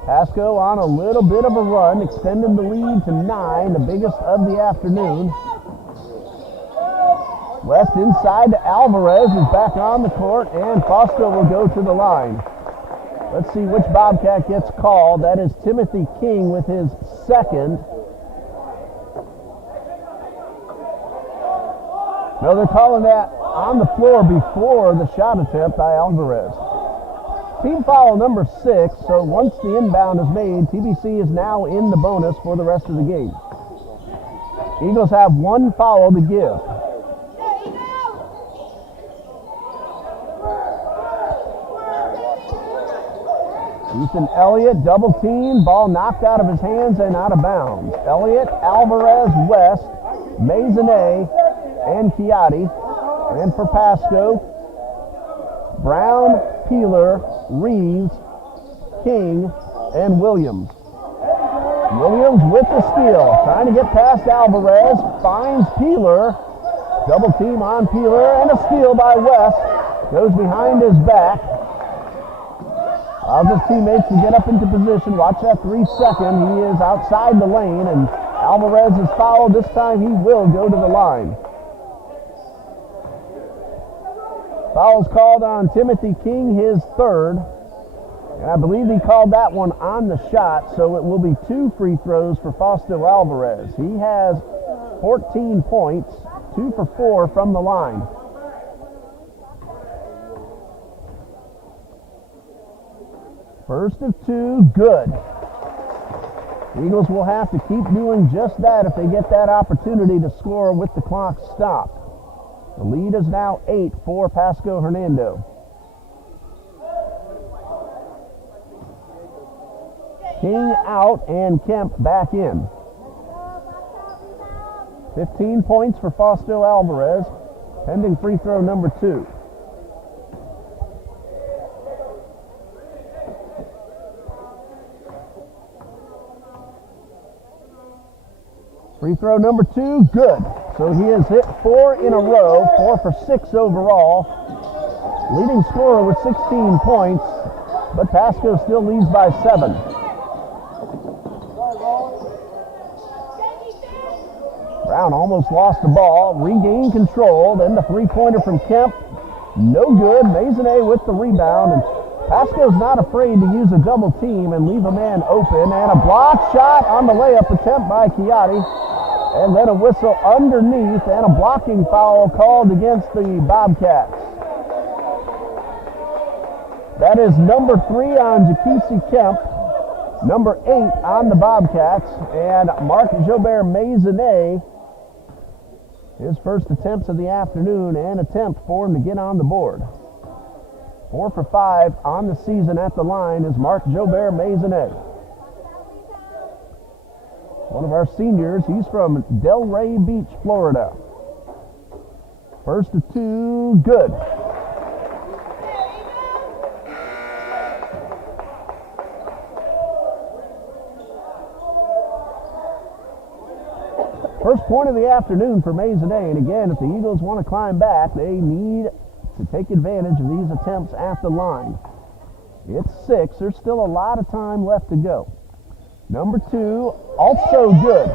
Pasco on a little bit of a run, extended the lead to 9, the biggest of the afternoon. West inside to Alvarez, is back on the court, and Foster will go to the line. Let's see which Bobcat gets called. That is Timothy King with his second. No, they're calling that on the floor before the shot attempt by Alvarez. Team foul number 6, so once the inbound is made, TBC is now in the bonus for the rest of the game. Eagles have one foul to give. Ethan Elliott, double team, ball knocked out of his hands and out of bounds. Elliott, Alvarez, West, Maisonnet, and Chiatti. And for Pasco, Brown, Peeler, Reeves, King, and Williams. Williams with the steal, trying to get past Alvarez, finds Peeler, double team on Peeler, and a steal by West. Goes behind his back. Allows his teammates to get up into position. Watch that 3-second. He is outside the lane, and Alvarez is fouled. This time he will go to the line. Foul is called on Timothy King, his third. And I believe he called that one on the shot, so it will be 2 free throws for Fausto Alvarez. He has 14 points, 2 for 4 from the line. First of 2, good. Eagles will have to keep doing just that if they get that opportunity to score with the clock stopped. The lead is now 8 for Pasco-Hernando. King out and Kemp back in. 15 points for Fausto Alvarez, pending free throw number 2. Free throw number 2, good. So he has hit 4 in a row, 4 for 6 overall. Leading scorer with 16 points, but Pasco still leads by 7. Brown almost lost the ball, regained control, then the three-pointer from Kemp. No good. Maisonnet with the rebound, and Pasco's not afraid to use a double team and leave a man open, and a block shot on the layup attempt by Chiatti, and then a whistle underneath and a blocking foul called against the Bobcats. That is number 3 on Jakisi Kemp, number 8 on the Bobcats, and Mark Jobert Maisonnet, his first attempts of the afternoon, and attempt for him to get on the board. 4 for 5 on the season at the line is Mark Jobert Maisonnet. One of our seniors, he's from Delray Beach, Florida. First to 2, good. First point of the afternoon for Maisonnet, and again, if the Eagles want to climb back, they need to take advantage of these attempts at the line. It's 6. There's still a lot of time left to go. Number 2, also good.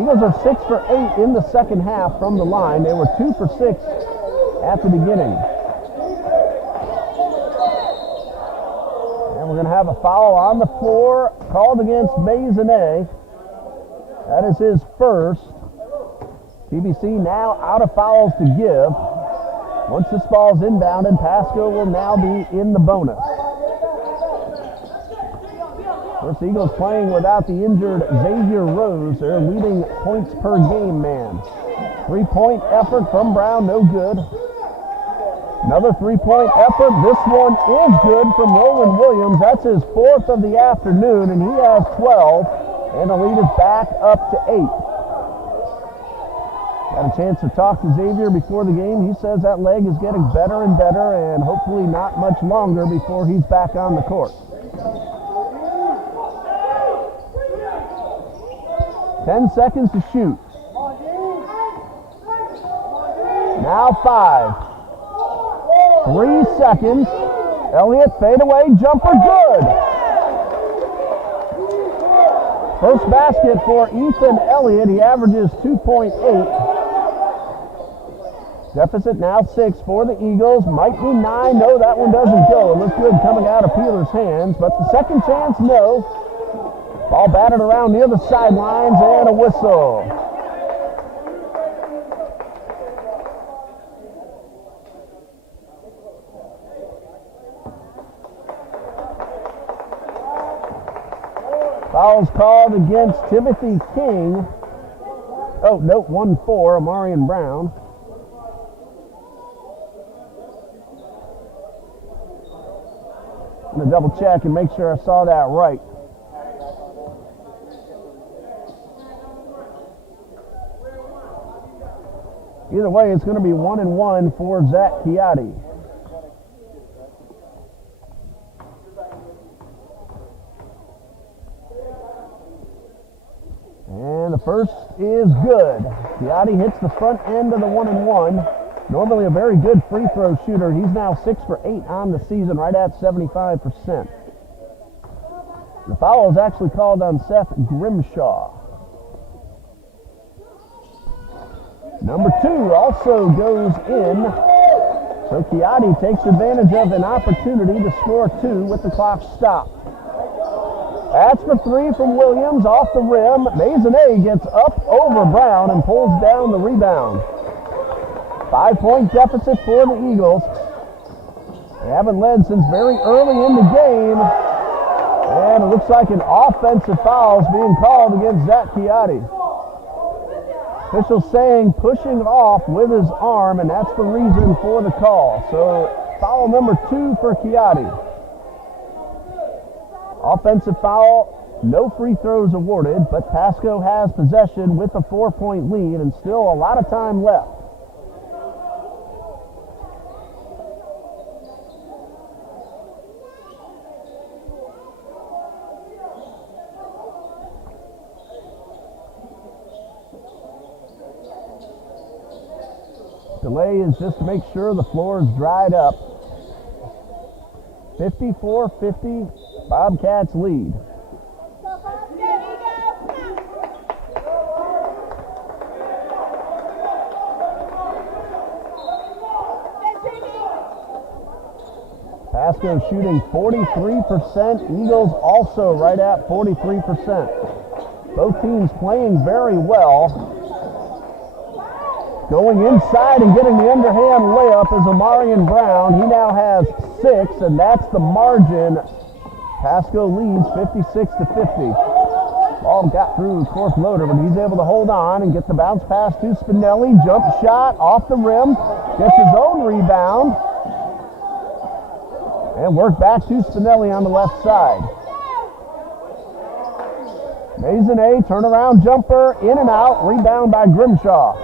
Eagles are 6 for 8 in the second half from the line. They were 2 for 6 at the beginning. And we're going to have a foul on the floor called against Maisonnet. That is his first. TBC now out of fouls to give. Once this ball's inbounded, Pasco will now be in the bonus. Of course, the Eagles playing without the injured Xavier Rose, their leading points per game man. 3-point effort from Brown, no good. Another 3-point effort. This one is good from Roland Williams. That's his 4th of the afternoon, and he has 12. And the lead is back up to 8. Got a chance to talk to Xavier before the game. He says that leg is getting better and better, and hopefully not much longer before he's back on the court. 10 seconds to shoot. Now 5. 3 seconds. Elliott, fadeaway jumper, good. First basket for Ethan Elliott. He averages 2.8. Deficit now 6 for the Eagles. Might be 9. No, that one doesn't go. It looks good coming out of Peeler's hands, but the second chance, no. Ball batted around near the sidelines, and a whistle. Fouls called against Timothy King. Oh, no, 1-4, Amarian Brown. I'm going to double check and make sure I saw that right. Either way, it's going to be 1-1 for Zach Chiatti. And the first is good. Chiatti hits the front end of the 1-1. Normally a very good free throw shooter. He's now 6 for 8 on the season, right at 75%. The foul is actually called on Seth Grimshaw. Number 2 also goes in. So Chiatti takes advantage of an opportunity to score 2 with the clock stopped. That's for 3 from Williams off the rim. Maisonnet gets up over Brown and pulls down the rebound. 5-point deficit for the Eagles. They haven't led since very early in the game. And it looks like an offensive foul is being called against Zach Chiatti. Official saying pushing off with his arm, and that's the reason for the call. So foul number 2 for Chiatti. Offensive foul, no free throws awarded, but Pasco has possession with a 4-point lead and still a lot of time left. Delay is just to make sure the floor is dried up. 54-50, Bobcats lead. Pasco shooting 43%. Eagles also right at 43%. Both teams playing very well. Going inside and getting the underhand layup is Omarion Brown. He now has 6, and that's the margin. Pasco leads 56-50. Ball got through fourth loader, but he's able to hold on and get the bounce pass to Spinelli. Jump shot off the rim. Gets his own rebound. And work back to Spinelli on the left side. Maisonnet, turnaround jumper, in and out. Rebound by Grimshaw.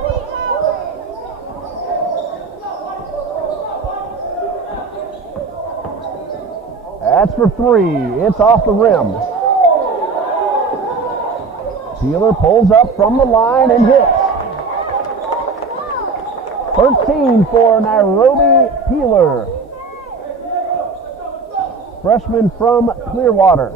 That's for 3. It's off the rim. Peeler pulls up from the line and hits. 13 for Nairobi Peeler. Freshman from Clearwater.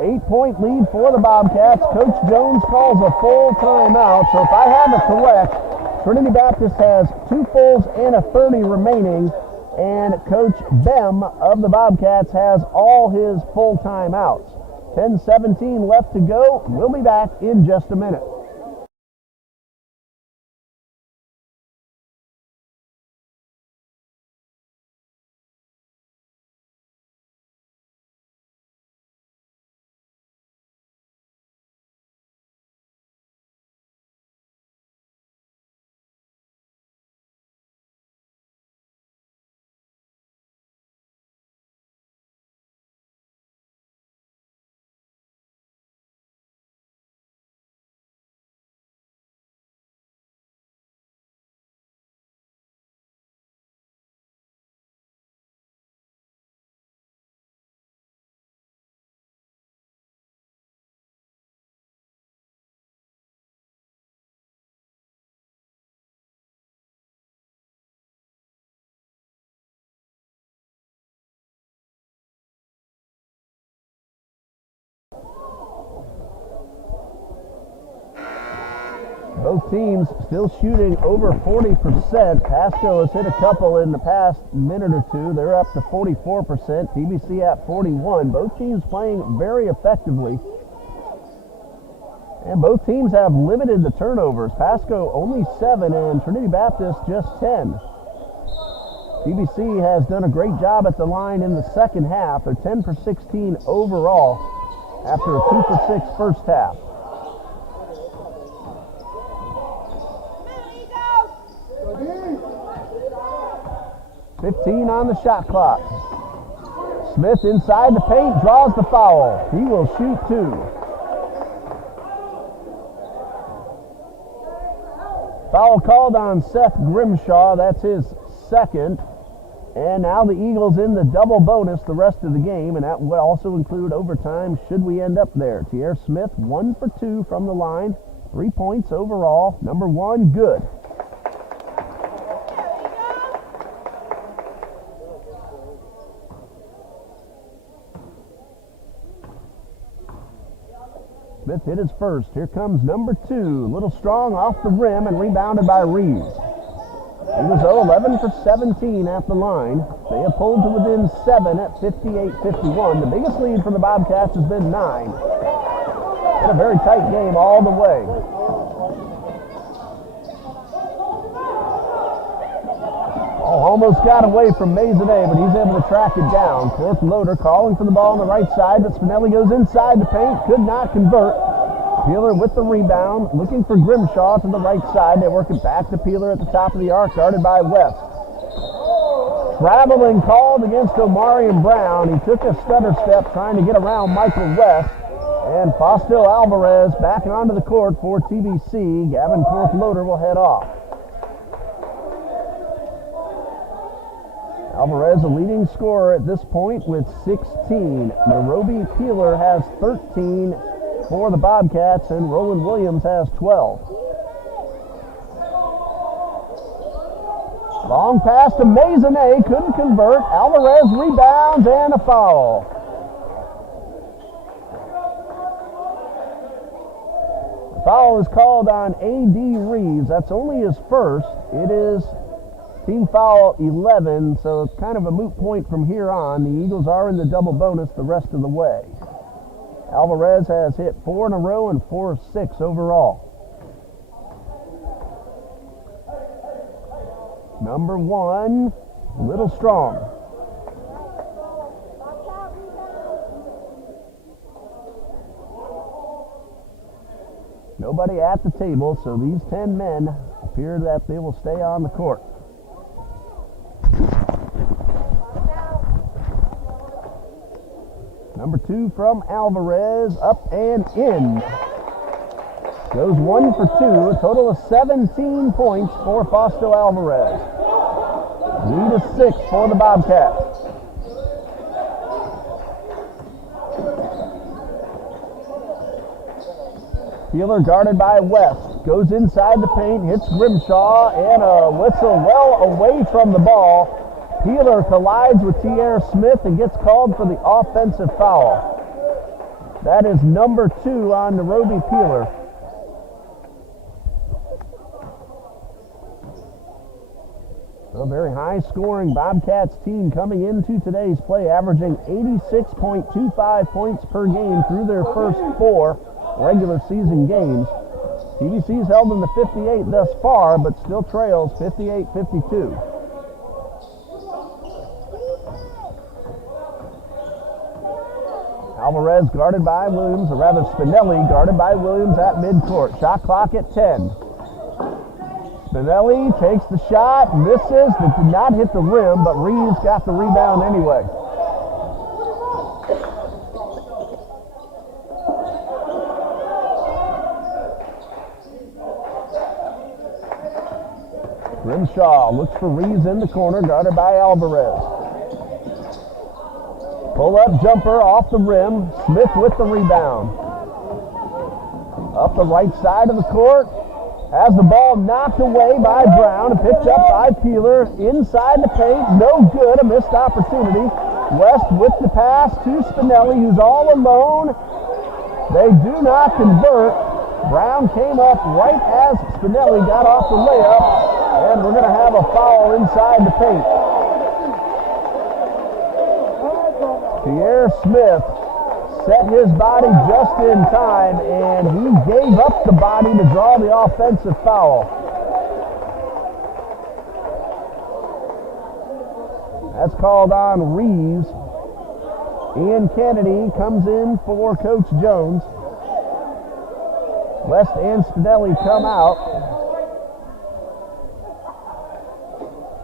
8-point lead for the Bobcats. Coach Jones calls a full timeout. So if I have it correct, Trinity Baptist has 2 fulls and a 30 remaining. And Coach Bem of the Bobcats has all his full timeouts. 10:17 left to go. We'll be back in just a minute. Both teams still shooting over 40%. Pasco has hit a couple in the past minute or two. They're up to 44%. TBC at 41%. Both teams playing very effectively. And both teams have limited the turnovers. Pasco only 7 and Trinity Baptist just 10. TBC has done a great job at the line in the second half. They're 10 for 16 overall after a 2 for 6 first half. 15 on the shot clock. Smith inside the paint, draws the foul. He will shoot 2. Foul called on Seth Grimshaw. That's his second. And now the Eagles in the double bonus the rest of the game, and that will also include overtime should we end up there. Tierre Smith 1 for 2 from the line. 3 points overall. Number 1, good. Smith hit his first. Here comes number 2. A little strong off the rim and rebounded by Reeves. Eagles 11 for 17 at the line. They have pulled to within 7 at 58-51. The biggest lead for the Bobcats has been 9. Been a very tight game all the way. Almost got away from Maisonnet, but he's able to track it down. Fourth loader calling for the ball on the right side, but Spinelli goes inside the paint, could not convert. Peeler with the rebound, looking for Grimshaw to the right side. They work it back to Peeler at the top of the arc, guarded by West. Traveling called against Omarion Brown. He took a stutter step trying to get around Michael West. And Fausto Alvarez back onto the court for TBC. Gavin fourth loader will head off. Alvarez, a leading scorer at this point with 16. Nairobi Peeler has 13 for the Bobcats, and Roland Williams has 12. Long pass to Maisonnet, couldn't convert. Alvarez rebounds and a foul. The foul is called on A.D. Reeves. That's only his first. It is Team foul 11, so it's kind of a moot point from here on. The Eagles are in the double bonus the rest of the way. Alvarez has hit 4 in a row and 4 of 6 overall. Number 1, a little strong. Nobody at the table, so these 10 men appear that they will stay on the court. Number 2 from Alvarez, up and in. Goes 1 for 2, a total of 17 points for Fausto Alvarez. Lead is 6 for the Bobcats. Peeler guarded by West. Goes inside the paint, hits Grimshaw, and a whistle well away from the ball. Peeler collides with T.R. Smith and gets called for the offensive foul. That is number 2 on Narobi Peeler. A very high-scoring Bobcats team coming into today's play, averaging 86.25 points per game through their first 4 regular season games. TBC's held them to 58 thus far, but still trails 58-52. Alvarez guarded by Williams, or rather Spinelli guarded by Williams at midcourt. Shot clock at 10. Spinelli takes the shot, misses, but did not hit the rim, but Reeves got the rebound anyway. Grimshaw looks for Reeves in the corner, guarded by Alvarez. Pull-up jumper off the rim. Smith with the rebound. Up the right side of the court. Has the ball knocked away by Brown and picked up by Peeler. Inside the paint. No good. A missed opportunity. West with the pass to Spinelli, who's all alone. They do not convert. Brown came up right as Spinelli got off the layup. And we're going to have a foul inside the paint. Pierre Smith set his body just in time, and he gave up the body to draw the offensive foul. That's called on Reeves. Ian Kennedy comes in for Coach Jones. West and Spinelli come out.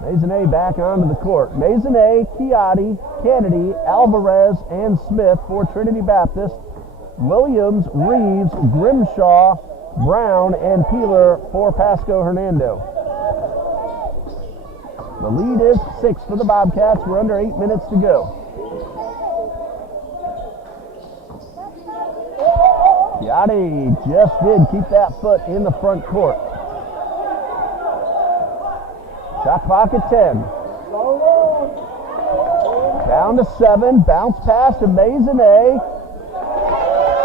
Maisonnet back onto the court. Maisonnet, Chiatti, Kennedy, Alvarez, and Smith for Trinity Baptist. Williams, Reeves, Grimshaw, Brown, and Peeler for Pasco-Hernando. The lead is 6 for the Bobcats. We're under 8 minutes to go. Chiatti just did keep that foot in the front court. Shot clock at 10. Down to 7. Bounce pass to Maisonnet.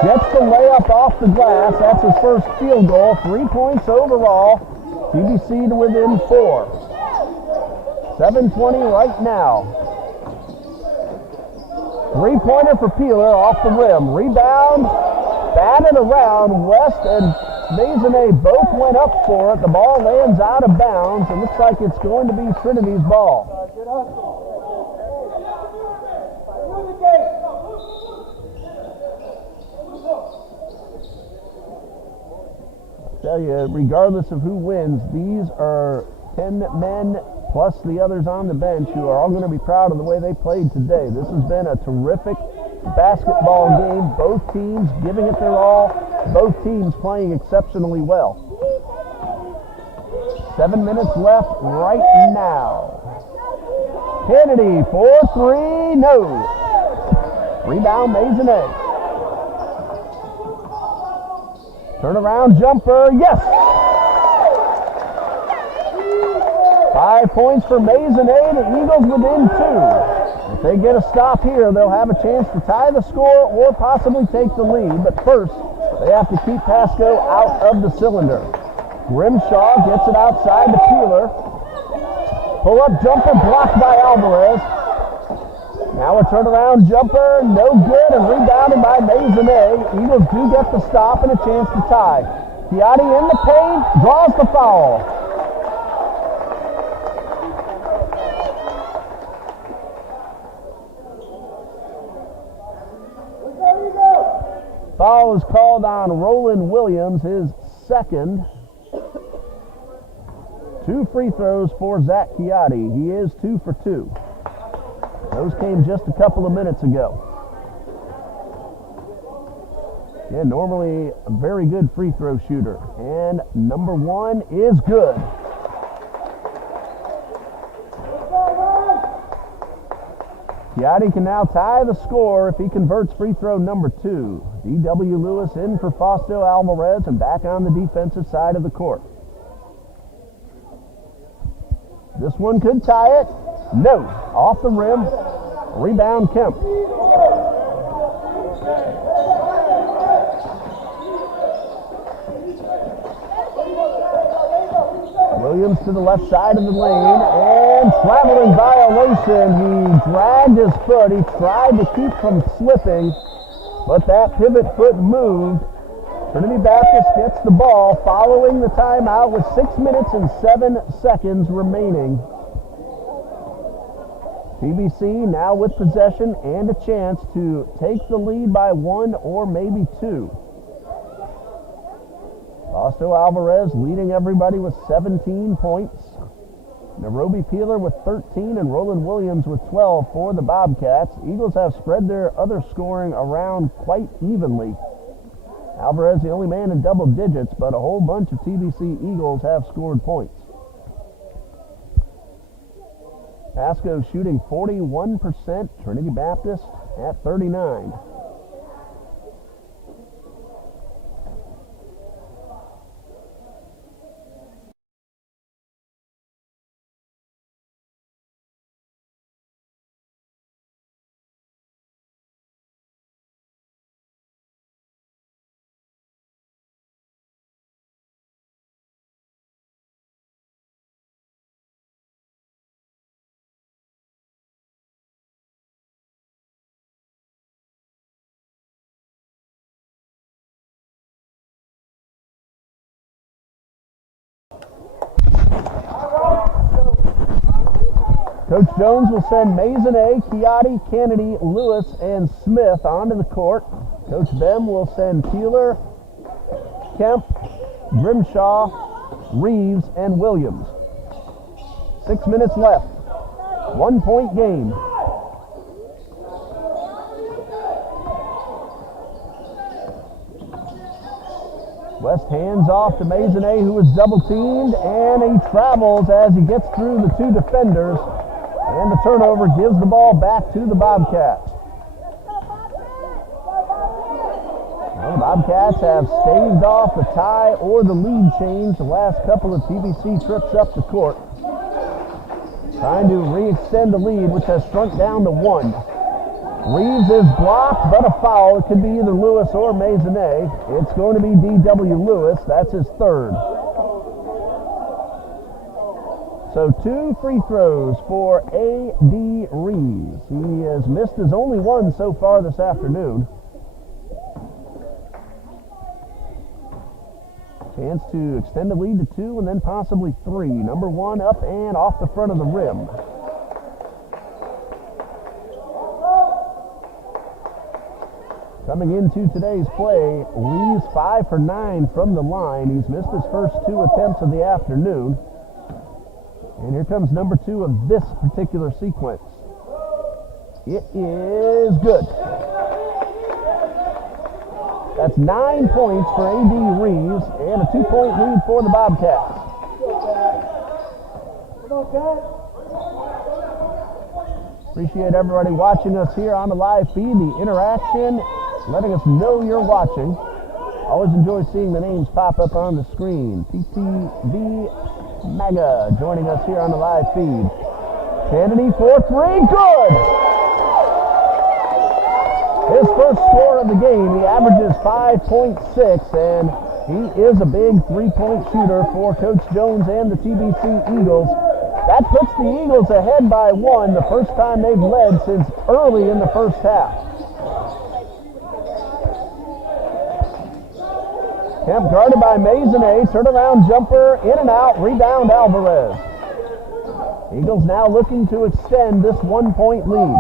Gets the layup off the glass. That's his first field goal. 3 points overall. TBC to within 4. 7:20 right now. 3-pointer for Peeler off the rim. Rebound. Batted around. West and Maisonnet both went up for it. The ball lands out of bounds. It looks like it's going to be Trinity's ball. I tell you, regardless of who wins, these are 10 men plus the others on the bench who are all going to be proud of the way they played today. This has been a terrific basketball game. Both teams giving it their all. Both teams playing exceptionally well. 7 minutes left right now. Kennedy for 3, no. Rebound Maisonnet. Turnaround jumper, yes. 5 points for Maisonnet. The Eagles within 2. If they get a stop here, they'll have a chance to tie the score or possibly take the lead. But first, they have to keep Pasco out of the cylinder. Grimshaw gets it outside to Peeler. Pull-up jumper blocked by Alvarez. Now a turnaround jumper, no good, and rebounded by Maisonnet. Eagles do get the stop and a chance to tie. Chiatti in the paint, draws the foul. Foul is called on Roland Williams, his second. 2 free throws for Zach Chiatti. He is 2 for 2. Those came just a couple of minutes ago. Yeah, normally a very good free throw shooter. And number 1 is good. Chiatti can now tie the score if he converts free throw number 2. D.W. Lewis in for Fausto Alvarez and back on the defensive side of the court. This one could tie it. No. Off the rim. Rebound Kemp. Williams to the left side of the lane and traveling violation. He dragged his foot. He tried to keep from slipping, but that pivot foot moved. Trinity Baptist gets the ball following the timeout with 6 minutes and 7 seconds remaining. TBC now with possession and a chance to take the lead by 1 or maybe 2. Fausto Alvarez leading everybody with 17 points. Nairobi Peeler with 13 and Roland Williams with 12 for the Bobcats. Eagles have spread their other scoring around quite evenly. Alvarez the only man in double digits, but a whole bunch of TBC Eagles have scored points. Pasco shooting 41%, Trinity Baptist at 39%. Coach Jones will send Maisonnet, Chiatti, Kennedy, Lewis, and Smith onto the court. Coach Bem will send Peeler, Kemp, Grimshaw, Reeves, and Williams. 6 minutes left. 1 point game. West hands off to Maisonnet, who is double teamed, and he travels as he gets through the 2 defenders. And the turnover gives the ball back to the Bobcats. Well, the Bobcats have staved off the tie or the lead change the last couple of TBC trips up the court. Trying to re-extend the lead, which has shrunk down to 1. Reeves is blocked, but a foul. It could be either Lewis or Maisonnet. It's going to be D.W. Lewis. That's his 3rd. So 2 free throws for A.D. Reeves. He has missed his only 1 so far this afternoon. Chance to extend the lead to 2 and then possibly 3. Number 1 up and off the front of the rim. Coming into today's play, Reeves 5 for 9 from the line. He's missed his first 2 attempts of the afternoon. And here comes number 2 of this particular sequence. It is good. That's 9 points for A.D. Reeves and a 2-point lead for the Bobcats. Appreciate everybody watching us here on the live feed, the interaction, letting us know you're watching. Always enjoy seeing the names pop up on the screen. TTV Mega joining us here on the live feed. Kennedy for 3, good! His first score of the game, he averages 5.6, and he is a big 3-point shooter for Coach Jones and the TBC Eagles. That puts the Eagles ahead by 1, the first time they've led since early in the first half. Kemp guarded by Maisonnet, turnaround jumper, in and out, rebound Alvarez. Eagles now looking to extend this 1-point lead.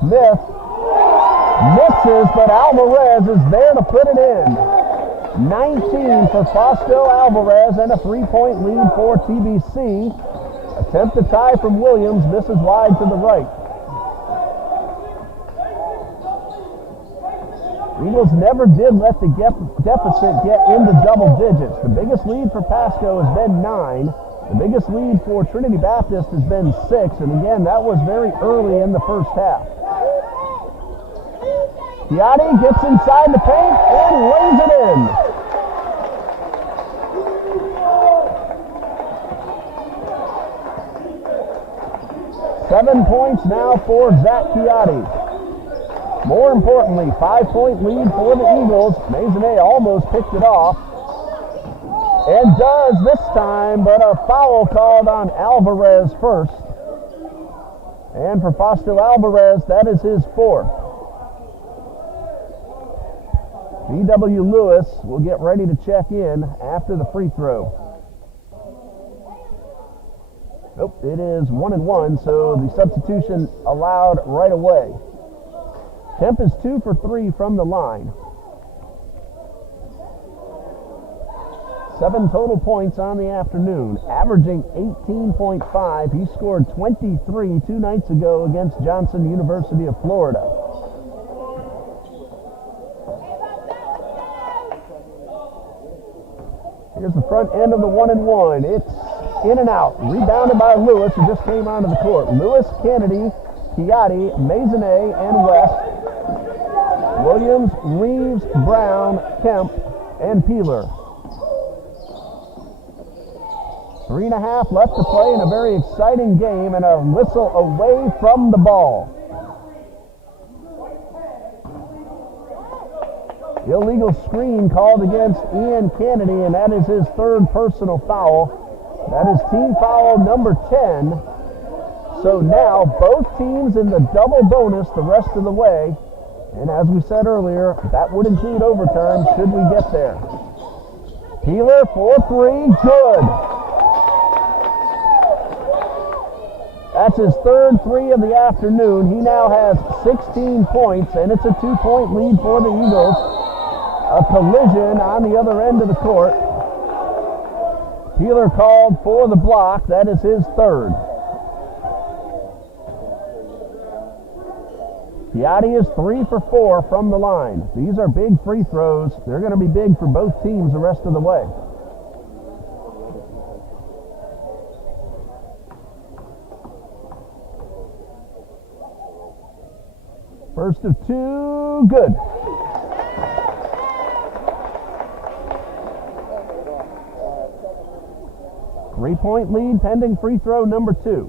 Smith misses, but Alvarez is there to put it in. 19 for Fausto Alvarez and a 3-point lead for TBC. Attempt to tie from Williams, misses wide to the right. Eagles never did let the deficit get into double digits. The biggest lead for Pasco has been 9. The biggest lead for Trinity Baptist has been 6. And again, that was very early in the first half. Chiatti gets inside the paint and lays it in. Seven points now for Zach Chiatti. More importantly, 5-point lead for the Eagles. Maisonnet almost picked it off. And does this time, but a foul called on Alvarez first. And for Fausto Alvarez, that is his 4th. B.W. Lewis will get ready to check in after the free throw. Nope, it is 1-1, so the substitution allowed right away. Kemp is 2 for 3 from the line. 7 total points on the afternoon, averaging 18.5. He scored 23 2 nights ago against Johnson University of Florida. Here's the front end of the 1-1. It's in and out. Rebounded by Lewis, who just came onto the court. Lewis, Kennedy, Chiatti, Maisonnet, and West. Williams, Reeves, Brown, Kemp, and Peeler. 3.5 left to play in a very exciting game, and a whistle away from the ball. Illegal screen called against Ian Kennedy, and that is his 3rd personal foul. That is team foul number 10. So now both teams in the double bonus the rest of the way. And as we said earlier, that would include overtime should we get there. Peeler for 3, good. That's his 3rd 3 of the afternoon. He now has 16 points, and it's a 2-point lead for the Eagles. A collision on the other end of the court. Peeler called for the block. That is his 3rd. Chiatti is 3 for 4 from the line. These are big free throws. They're going to be big for both teams the rest of the way. First of 2, good. Three-point lead pending free throw number 2.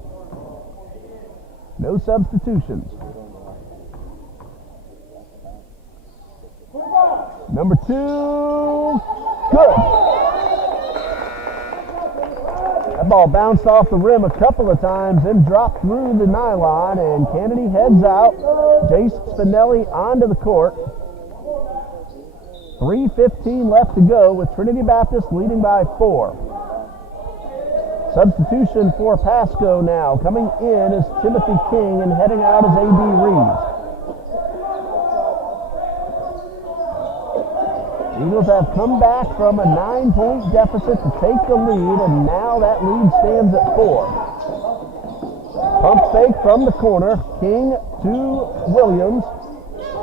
No substitutions. Number 2, good. That ball bounced off the rim a couple of times, then dropped through the nylon, and Kennedy heads out. Jace Spinelli onto the court. 3:15 left to go with Trinity Baptist leading by 4. Substitution for Pasco now. Coming in is Timothy King, and heading out is A.B. Reeves. Eagles have come back from a 9-point deficit to take the lead, and now that lead stands at 4. Pump fake from the corner. King to Williams.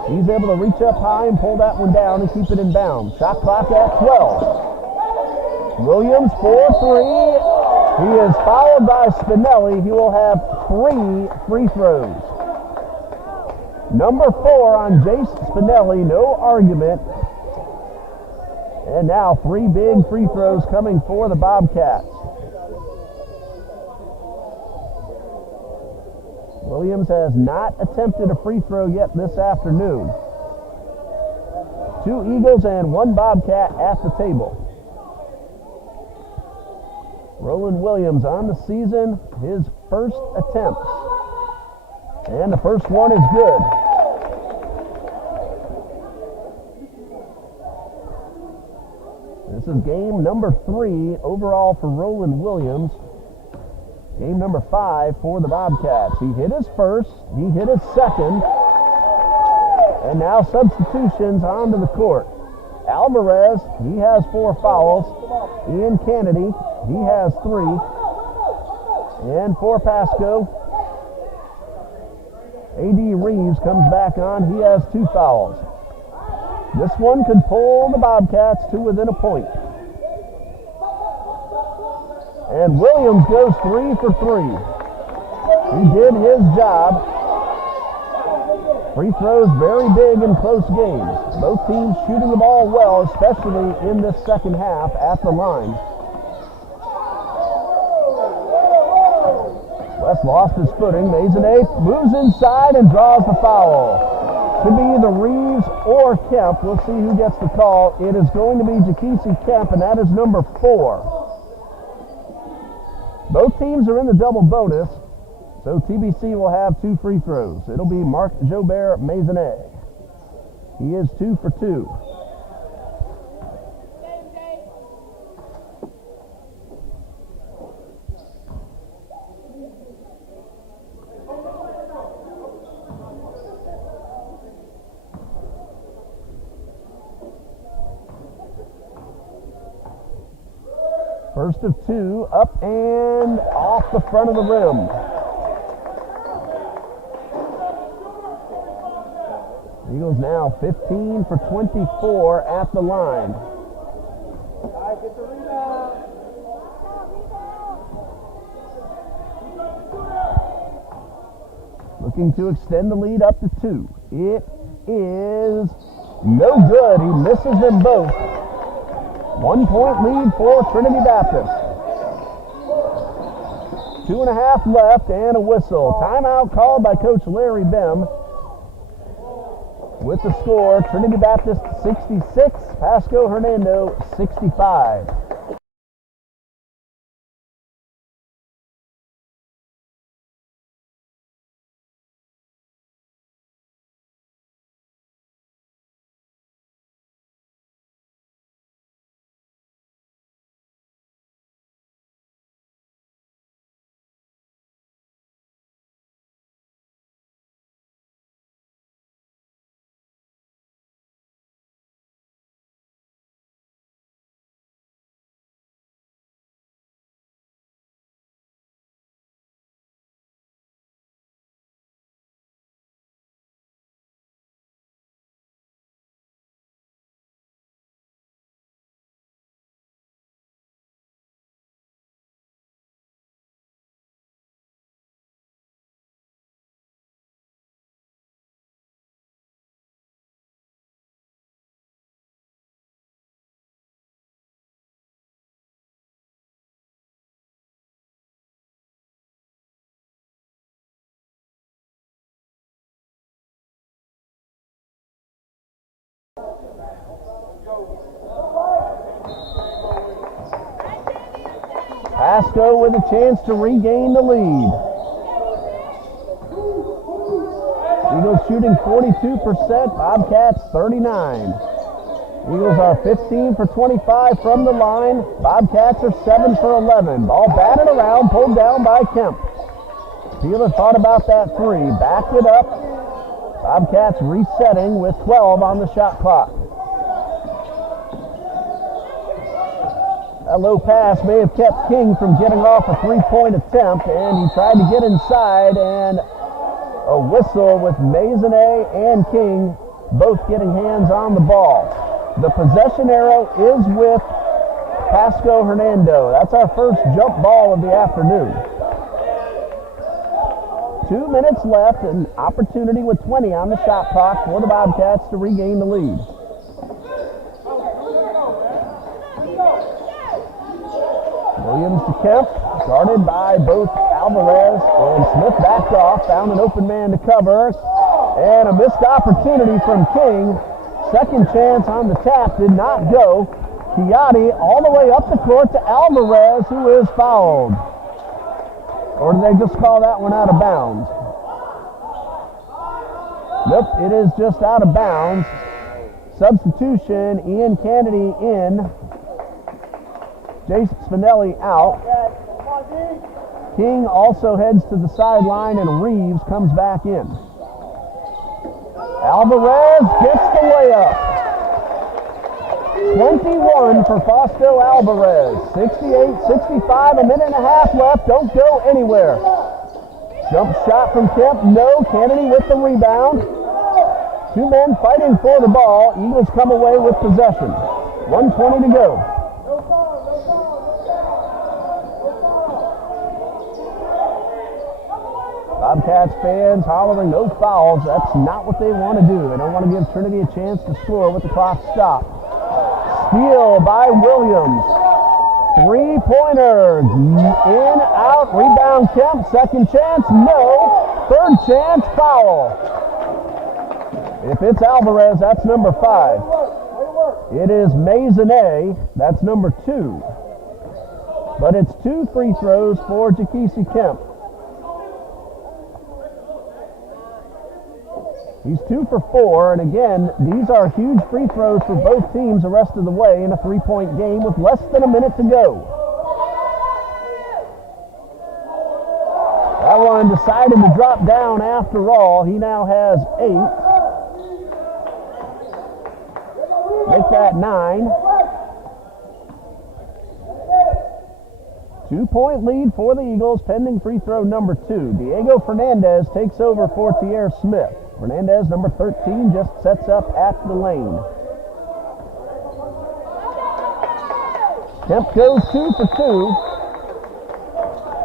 He's able to reach up high and pull that one down and keep it in bounds. Shot clock at 12. Williams for 3. He is fouled by Spinelli. He will have 3 free throws. Number 4 on Jace Spinelli. No argument. And now 3 big free throws coming for the Bobcats. Williams has not attempted a free throw yet this afternoon. 2 Eagles and 1 Bobcat at the table. Roland Williams on the season, his first attempt. And the first one is good. This is game number 3 overall for Roland Williams. Game number 5 for the Bobcats. He hit his first, he hit his second, and now substitutions onto the court. Alvarez, he has 4 fouls. Ian Kennedy, he has 3. And for Pasco, A.D. Reeves comes back on. He has 2 fouls. This one could pull the Bobcats to within a point. And Williams goes 3 for 3. He did his job. Free throws very big in close games. Both teams shooting the ball well, especially in this second half at the line. West lost his footing. Maisonnet moves inside and draws the foul. Could be either Reeves or Kemp. We'll see who gets the call. It is going to be Jakisi Kemp, and that is number 4. Both teams are in the double bonus. So TBC will have 2 free throws. It'll be Mark Jobert Maisonnet. He is 2 for 2. First of 2, up and off the front of the rim. Eagles now 15 for 24 at the line. Get the rebound. Looking to extend the lead up to 2. It is no good. He misses them both. 1 point lead for Trinity Baptist. 2.5 left and a whistle. Timeout called by Coach Larry Bim. With the score, Trinity Baptist 66, Pasco-Hernando 65. Pasco with a chance to regain the lead. Eagles shooting 42%, Bobcats 39. Eagles are 15 for 25 from the line. Bobcats are 7 for 11. Ball batted around, pulled down by Kemp. Peeler thought about that 3, backed it up. Bobcats resetting with 12 on the shot clock. That low pass may have kept King from getting off a 3-point attempt, and he tried to get inside, and a whistle with Maisonnet and King both getting hands on the ball. The possession arrow is with Pasco-Hernando. That's our first jump ball of the afternoon. 2 minutes left, an opportunity with 20 on the shot clock for the Bobcats to regain the lead. Williams to Kemp, guarded by both Alvarez and Smith backed off, found an open man to cover, and a missed opportunity from King. Second chance on the tap did not go. Chiatti all the way up the court to Alvarez, who is fouled. Or do they just call that one out of bounds? Nope, it is just out of bounds. Substitution, Ian Kennedy in. Jason Spinelli out. King also heads to the sideline, and Reeves comes back in. Alvarez gets the layup. 21 for Fausto Alvarez. 68-65, a minute and a half left. Don't go anywhere. Jump shot from Kemp, no. Kennedy with the rebound. Two men fighting for the ball. Eagles come away with possession. 1:20 to go. Bobcats fans hollering no fouls. That's not what they want to do. They don't want to give Trinity a chance to score with the clock stopped. Steal by Williams. Three-pointer. In, out, rebound Kemp. Second chance, no. Third chance, foul. If it's Alvarez, that's number 5. It is Maisonnet. That's number 2. But it's 2 free throws for Jakisi Kemp. He's 2 for 4, and again, these are huge free throws for both teams the rest of the way in a 3-point game with less than a minute to go. That one decided to drop down after all. He now has 8. Make that 9. 2-point lead for the Eagles, pending free throw number 2. Diego Fernandez takes over for Tierre Smith. Fernandez, number 13, just sets up at the lane. Kemp goes 2 for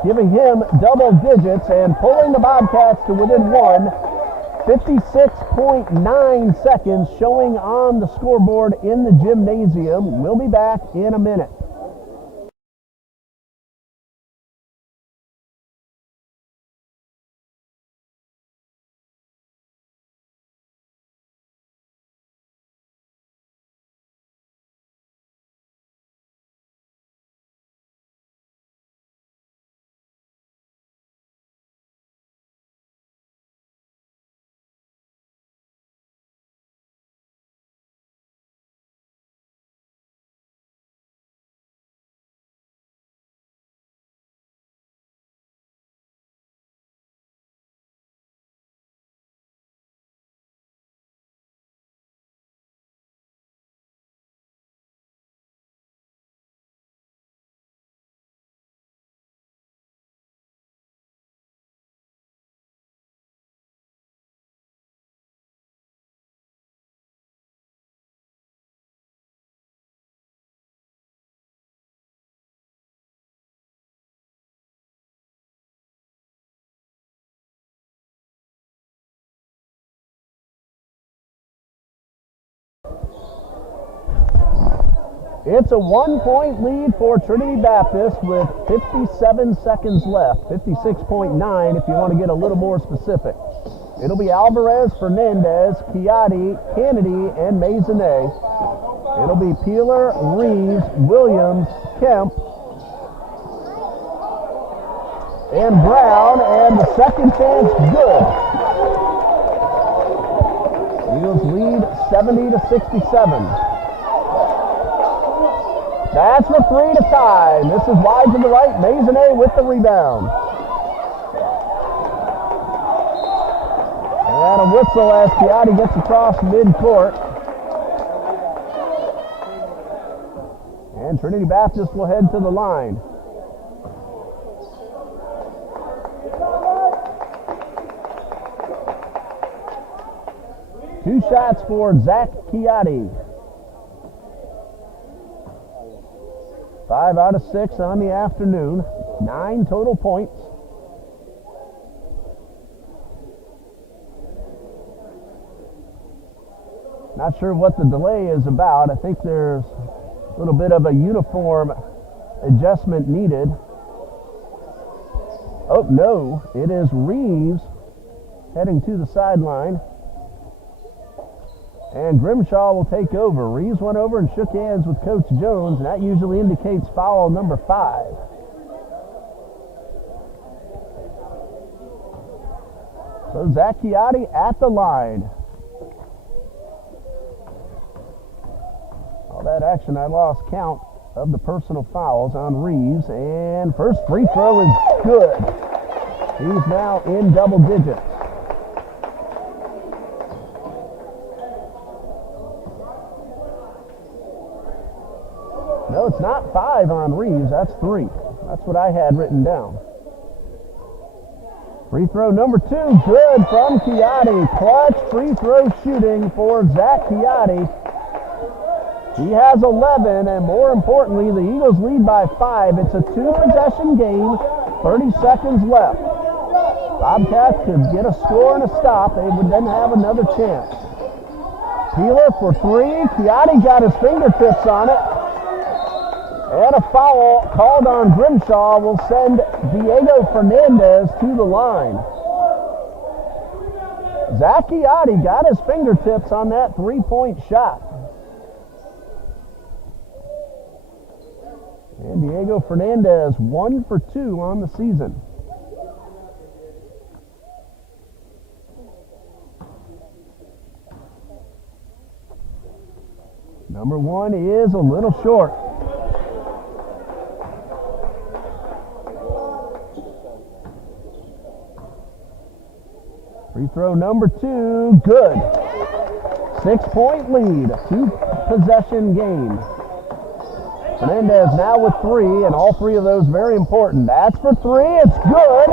2, giving him double digits and pulling the Bobcats to within 1. 56.9 seconds showing on the scoreboard in the gymnasium. We'll be back in a minute. It's a 1-point lead for Trinity Baptist with 57 seconds left. 56.9 if you want to get a little more specific. It'll be Alvarez, Fernandez, Chiatti, Kennedy, and Maisonnet. It'll be Peeler, Reeves, Williams, Kemp, and Brown, and the second chance good. Eagles lead 70-67. That's for 3 to tie. This is wide to the right. Maisonnet with the rebound. And a whistle as Chiatti gets across midcourt. And Trinity Baptist will head to the line. Two shots for Zach Chiatti. 5 out of 6 on the afternoon. 9 total points. Not sure what the delay is about. I think there's a little bit of a uniform adjustment needed. Oh, no. It is Reeves heading to the sideline. And Grimshaw will take over. Reeves went over and shook hands with Coach Jones, and that usually indicates foul number 5. So Zach Chiotti at the line. All that action, I lost count of the personal fouls on Reeves, and first free throw is good. He's now in double digits. No, it's not 5 on Reeves, that's 3. That's what I had written down. Free throw number 2, good from Chiotti. Clutch free throw shooting for Zach Chiotti. He has 11, and more importantly, the Eagles lead by 5. It's a 2-possession game, 30 seconds left. Bobcats could get a score and a stop. They would then have another chance. Peeler for 3. Chiotti got his fingertips on it. And a foul called on Grimshaw will send Diego Fernandez to the line. Zach Chiotti got his fingertips on that 3-point shot. And Diego Fernandez 1 for 2 on the season. Number 1 is a little short. Free throw number 2, good. 6-point lead, 2-possession game. Fernandez now with 3, and all 3 of those very important. That's for 3, it's good.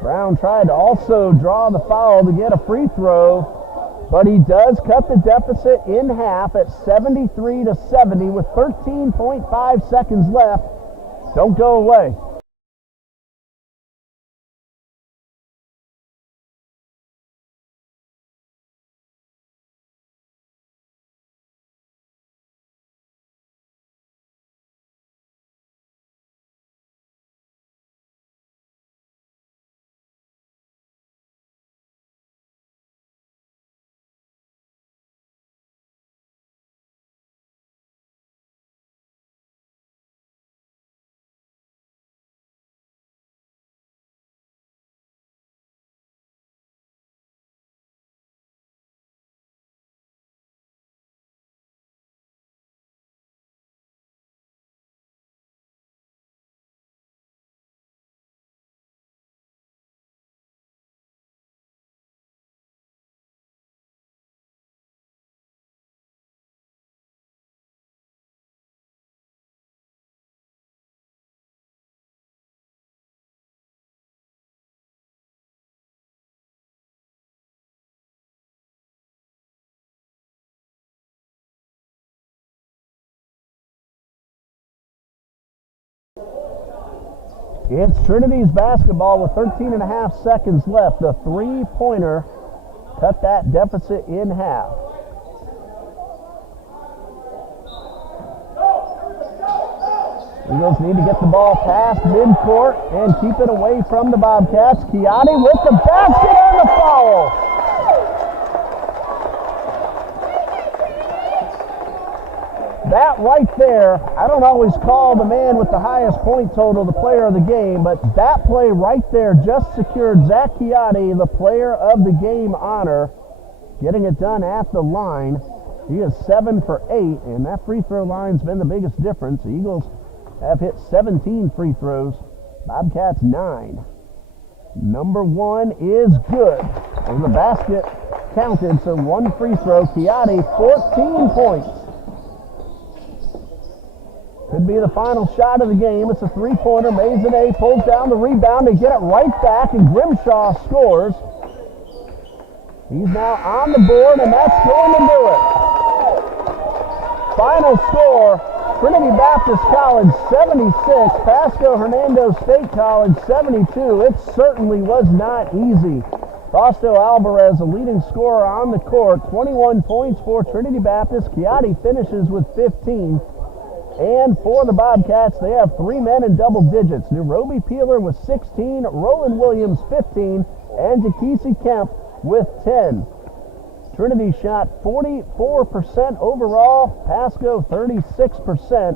Brown tried to also draw the foul to get a free throw, but he does cut the deficit in half at 73-70 with 13.5 seconds left. Don't go away. It's Trinity's basketball with 13.5 seconds left. The 3-pointer cut that deficit in half. Eagles need to get the ball past midcourt and keep it away from the Bobcats. Chiotti with the basket and the foul. That right there, I don't always call the man with the highest point total the player of the game, but that play right there just secured Zach Chiotti the player of the game honor, getting it done at the line. He is 7 for 8, and that free throw line's been the biggest difference. The Eagles have hit 17 free throws, Bobcats 9. Number 1 is good. And the basket counted, so 1 free throw. Chiotti, 14 points. Could be the final shot of the game. It's a 3-pointer. Maisonnet pulls down the rebound to get it right back, and Grimshaw scores. He's now on the board, and that's going to do it. Final score, Trinity Baptist College 76, Pasco-Hernando State College 72. It certainly was not easy. Fausto Alvarez, the leading scorer on the court, 21 points for Trinity Baptist. Chiotti finishes with 15. And for the Bobcats, they have 3 men in double digits. Nairobi Peeler with 16, Roland Williams 15, and Jakisi Kemp with 10. Trinity shot 44% overall, Pasco 36%.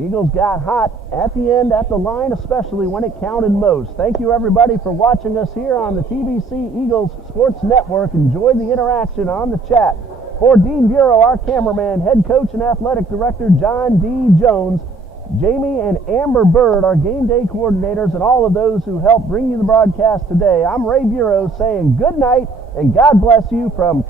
Eagles got hot at the end, at the line, especially when it counted most. Thank you, everybody, for watching us here on the TBC Eagles Sports Network. Enjoy the interaction on the chat. For Dean Bureau, our cameraman, head coach and athletic director John D. Jones, Jamie and Amber Bird, our game day coordinators, and all of those who helped bring you the broadcast today, I'm Ray Bureau saying good night and God bless you from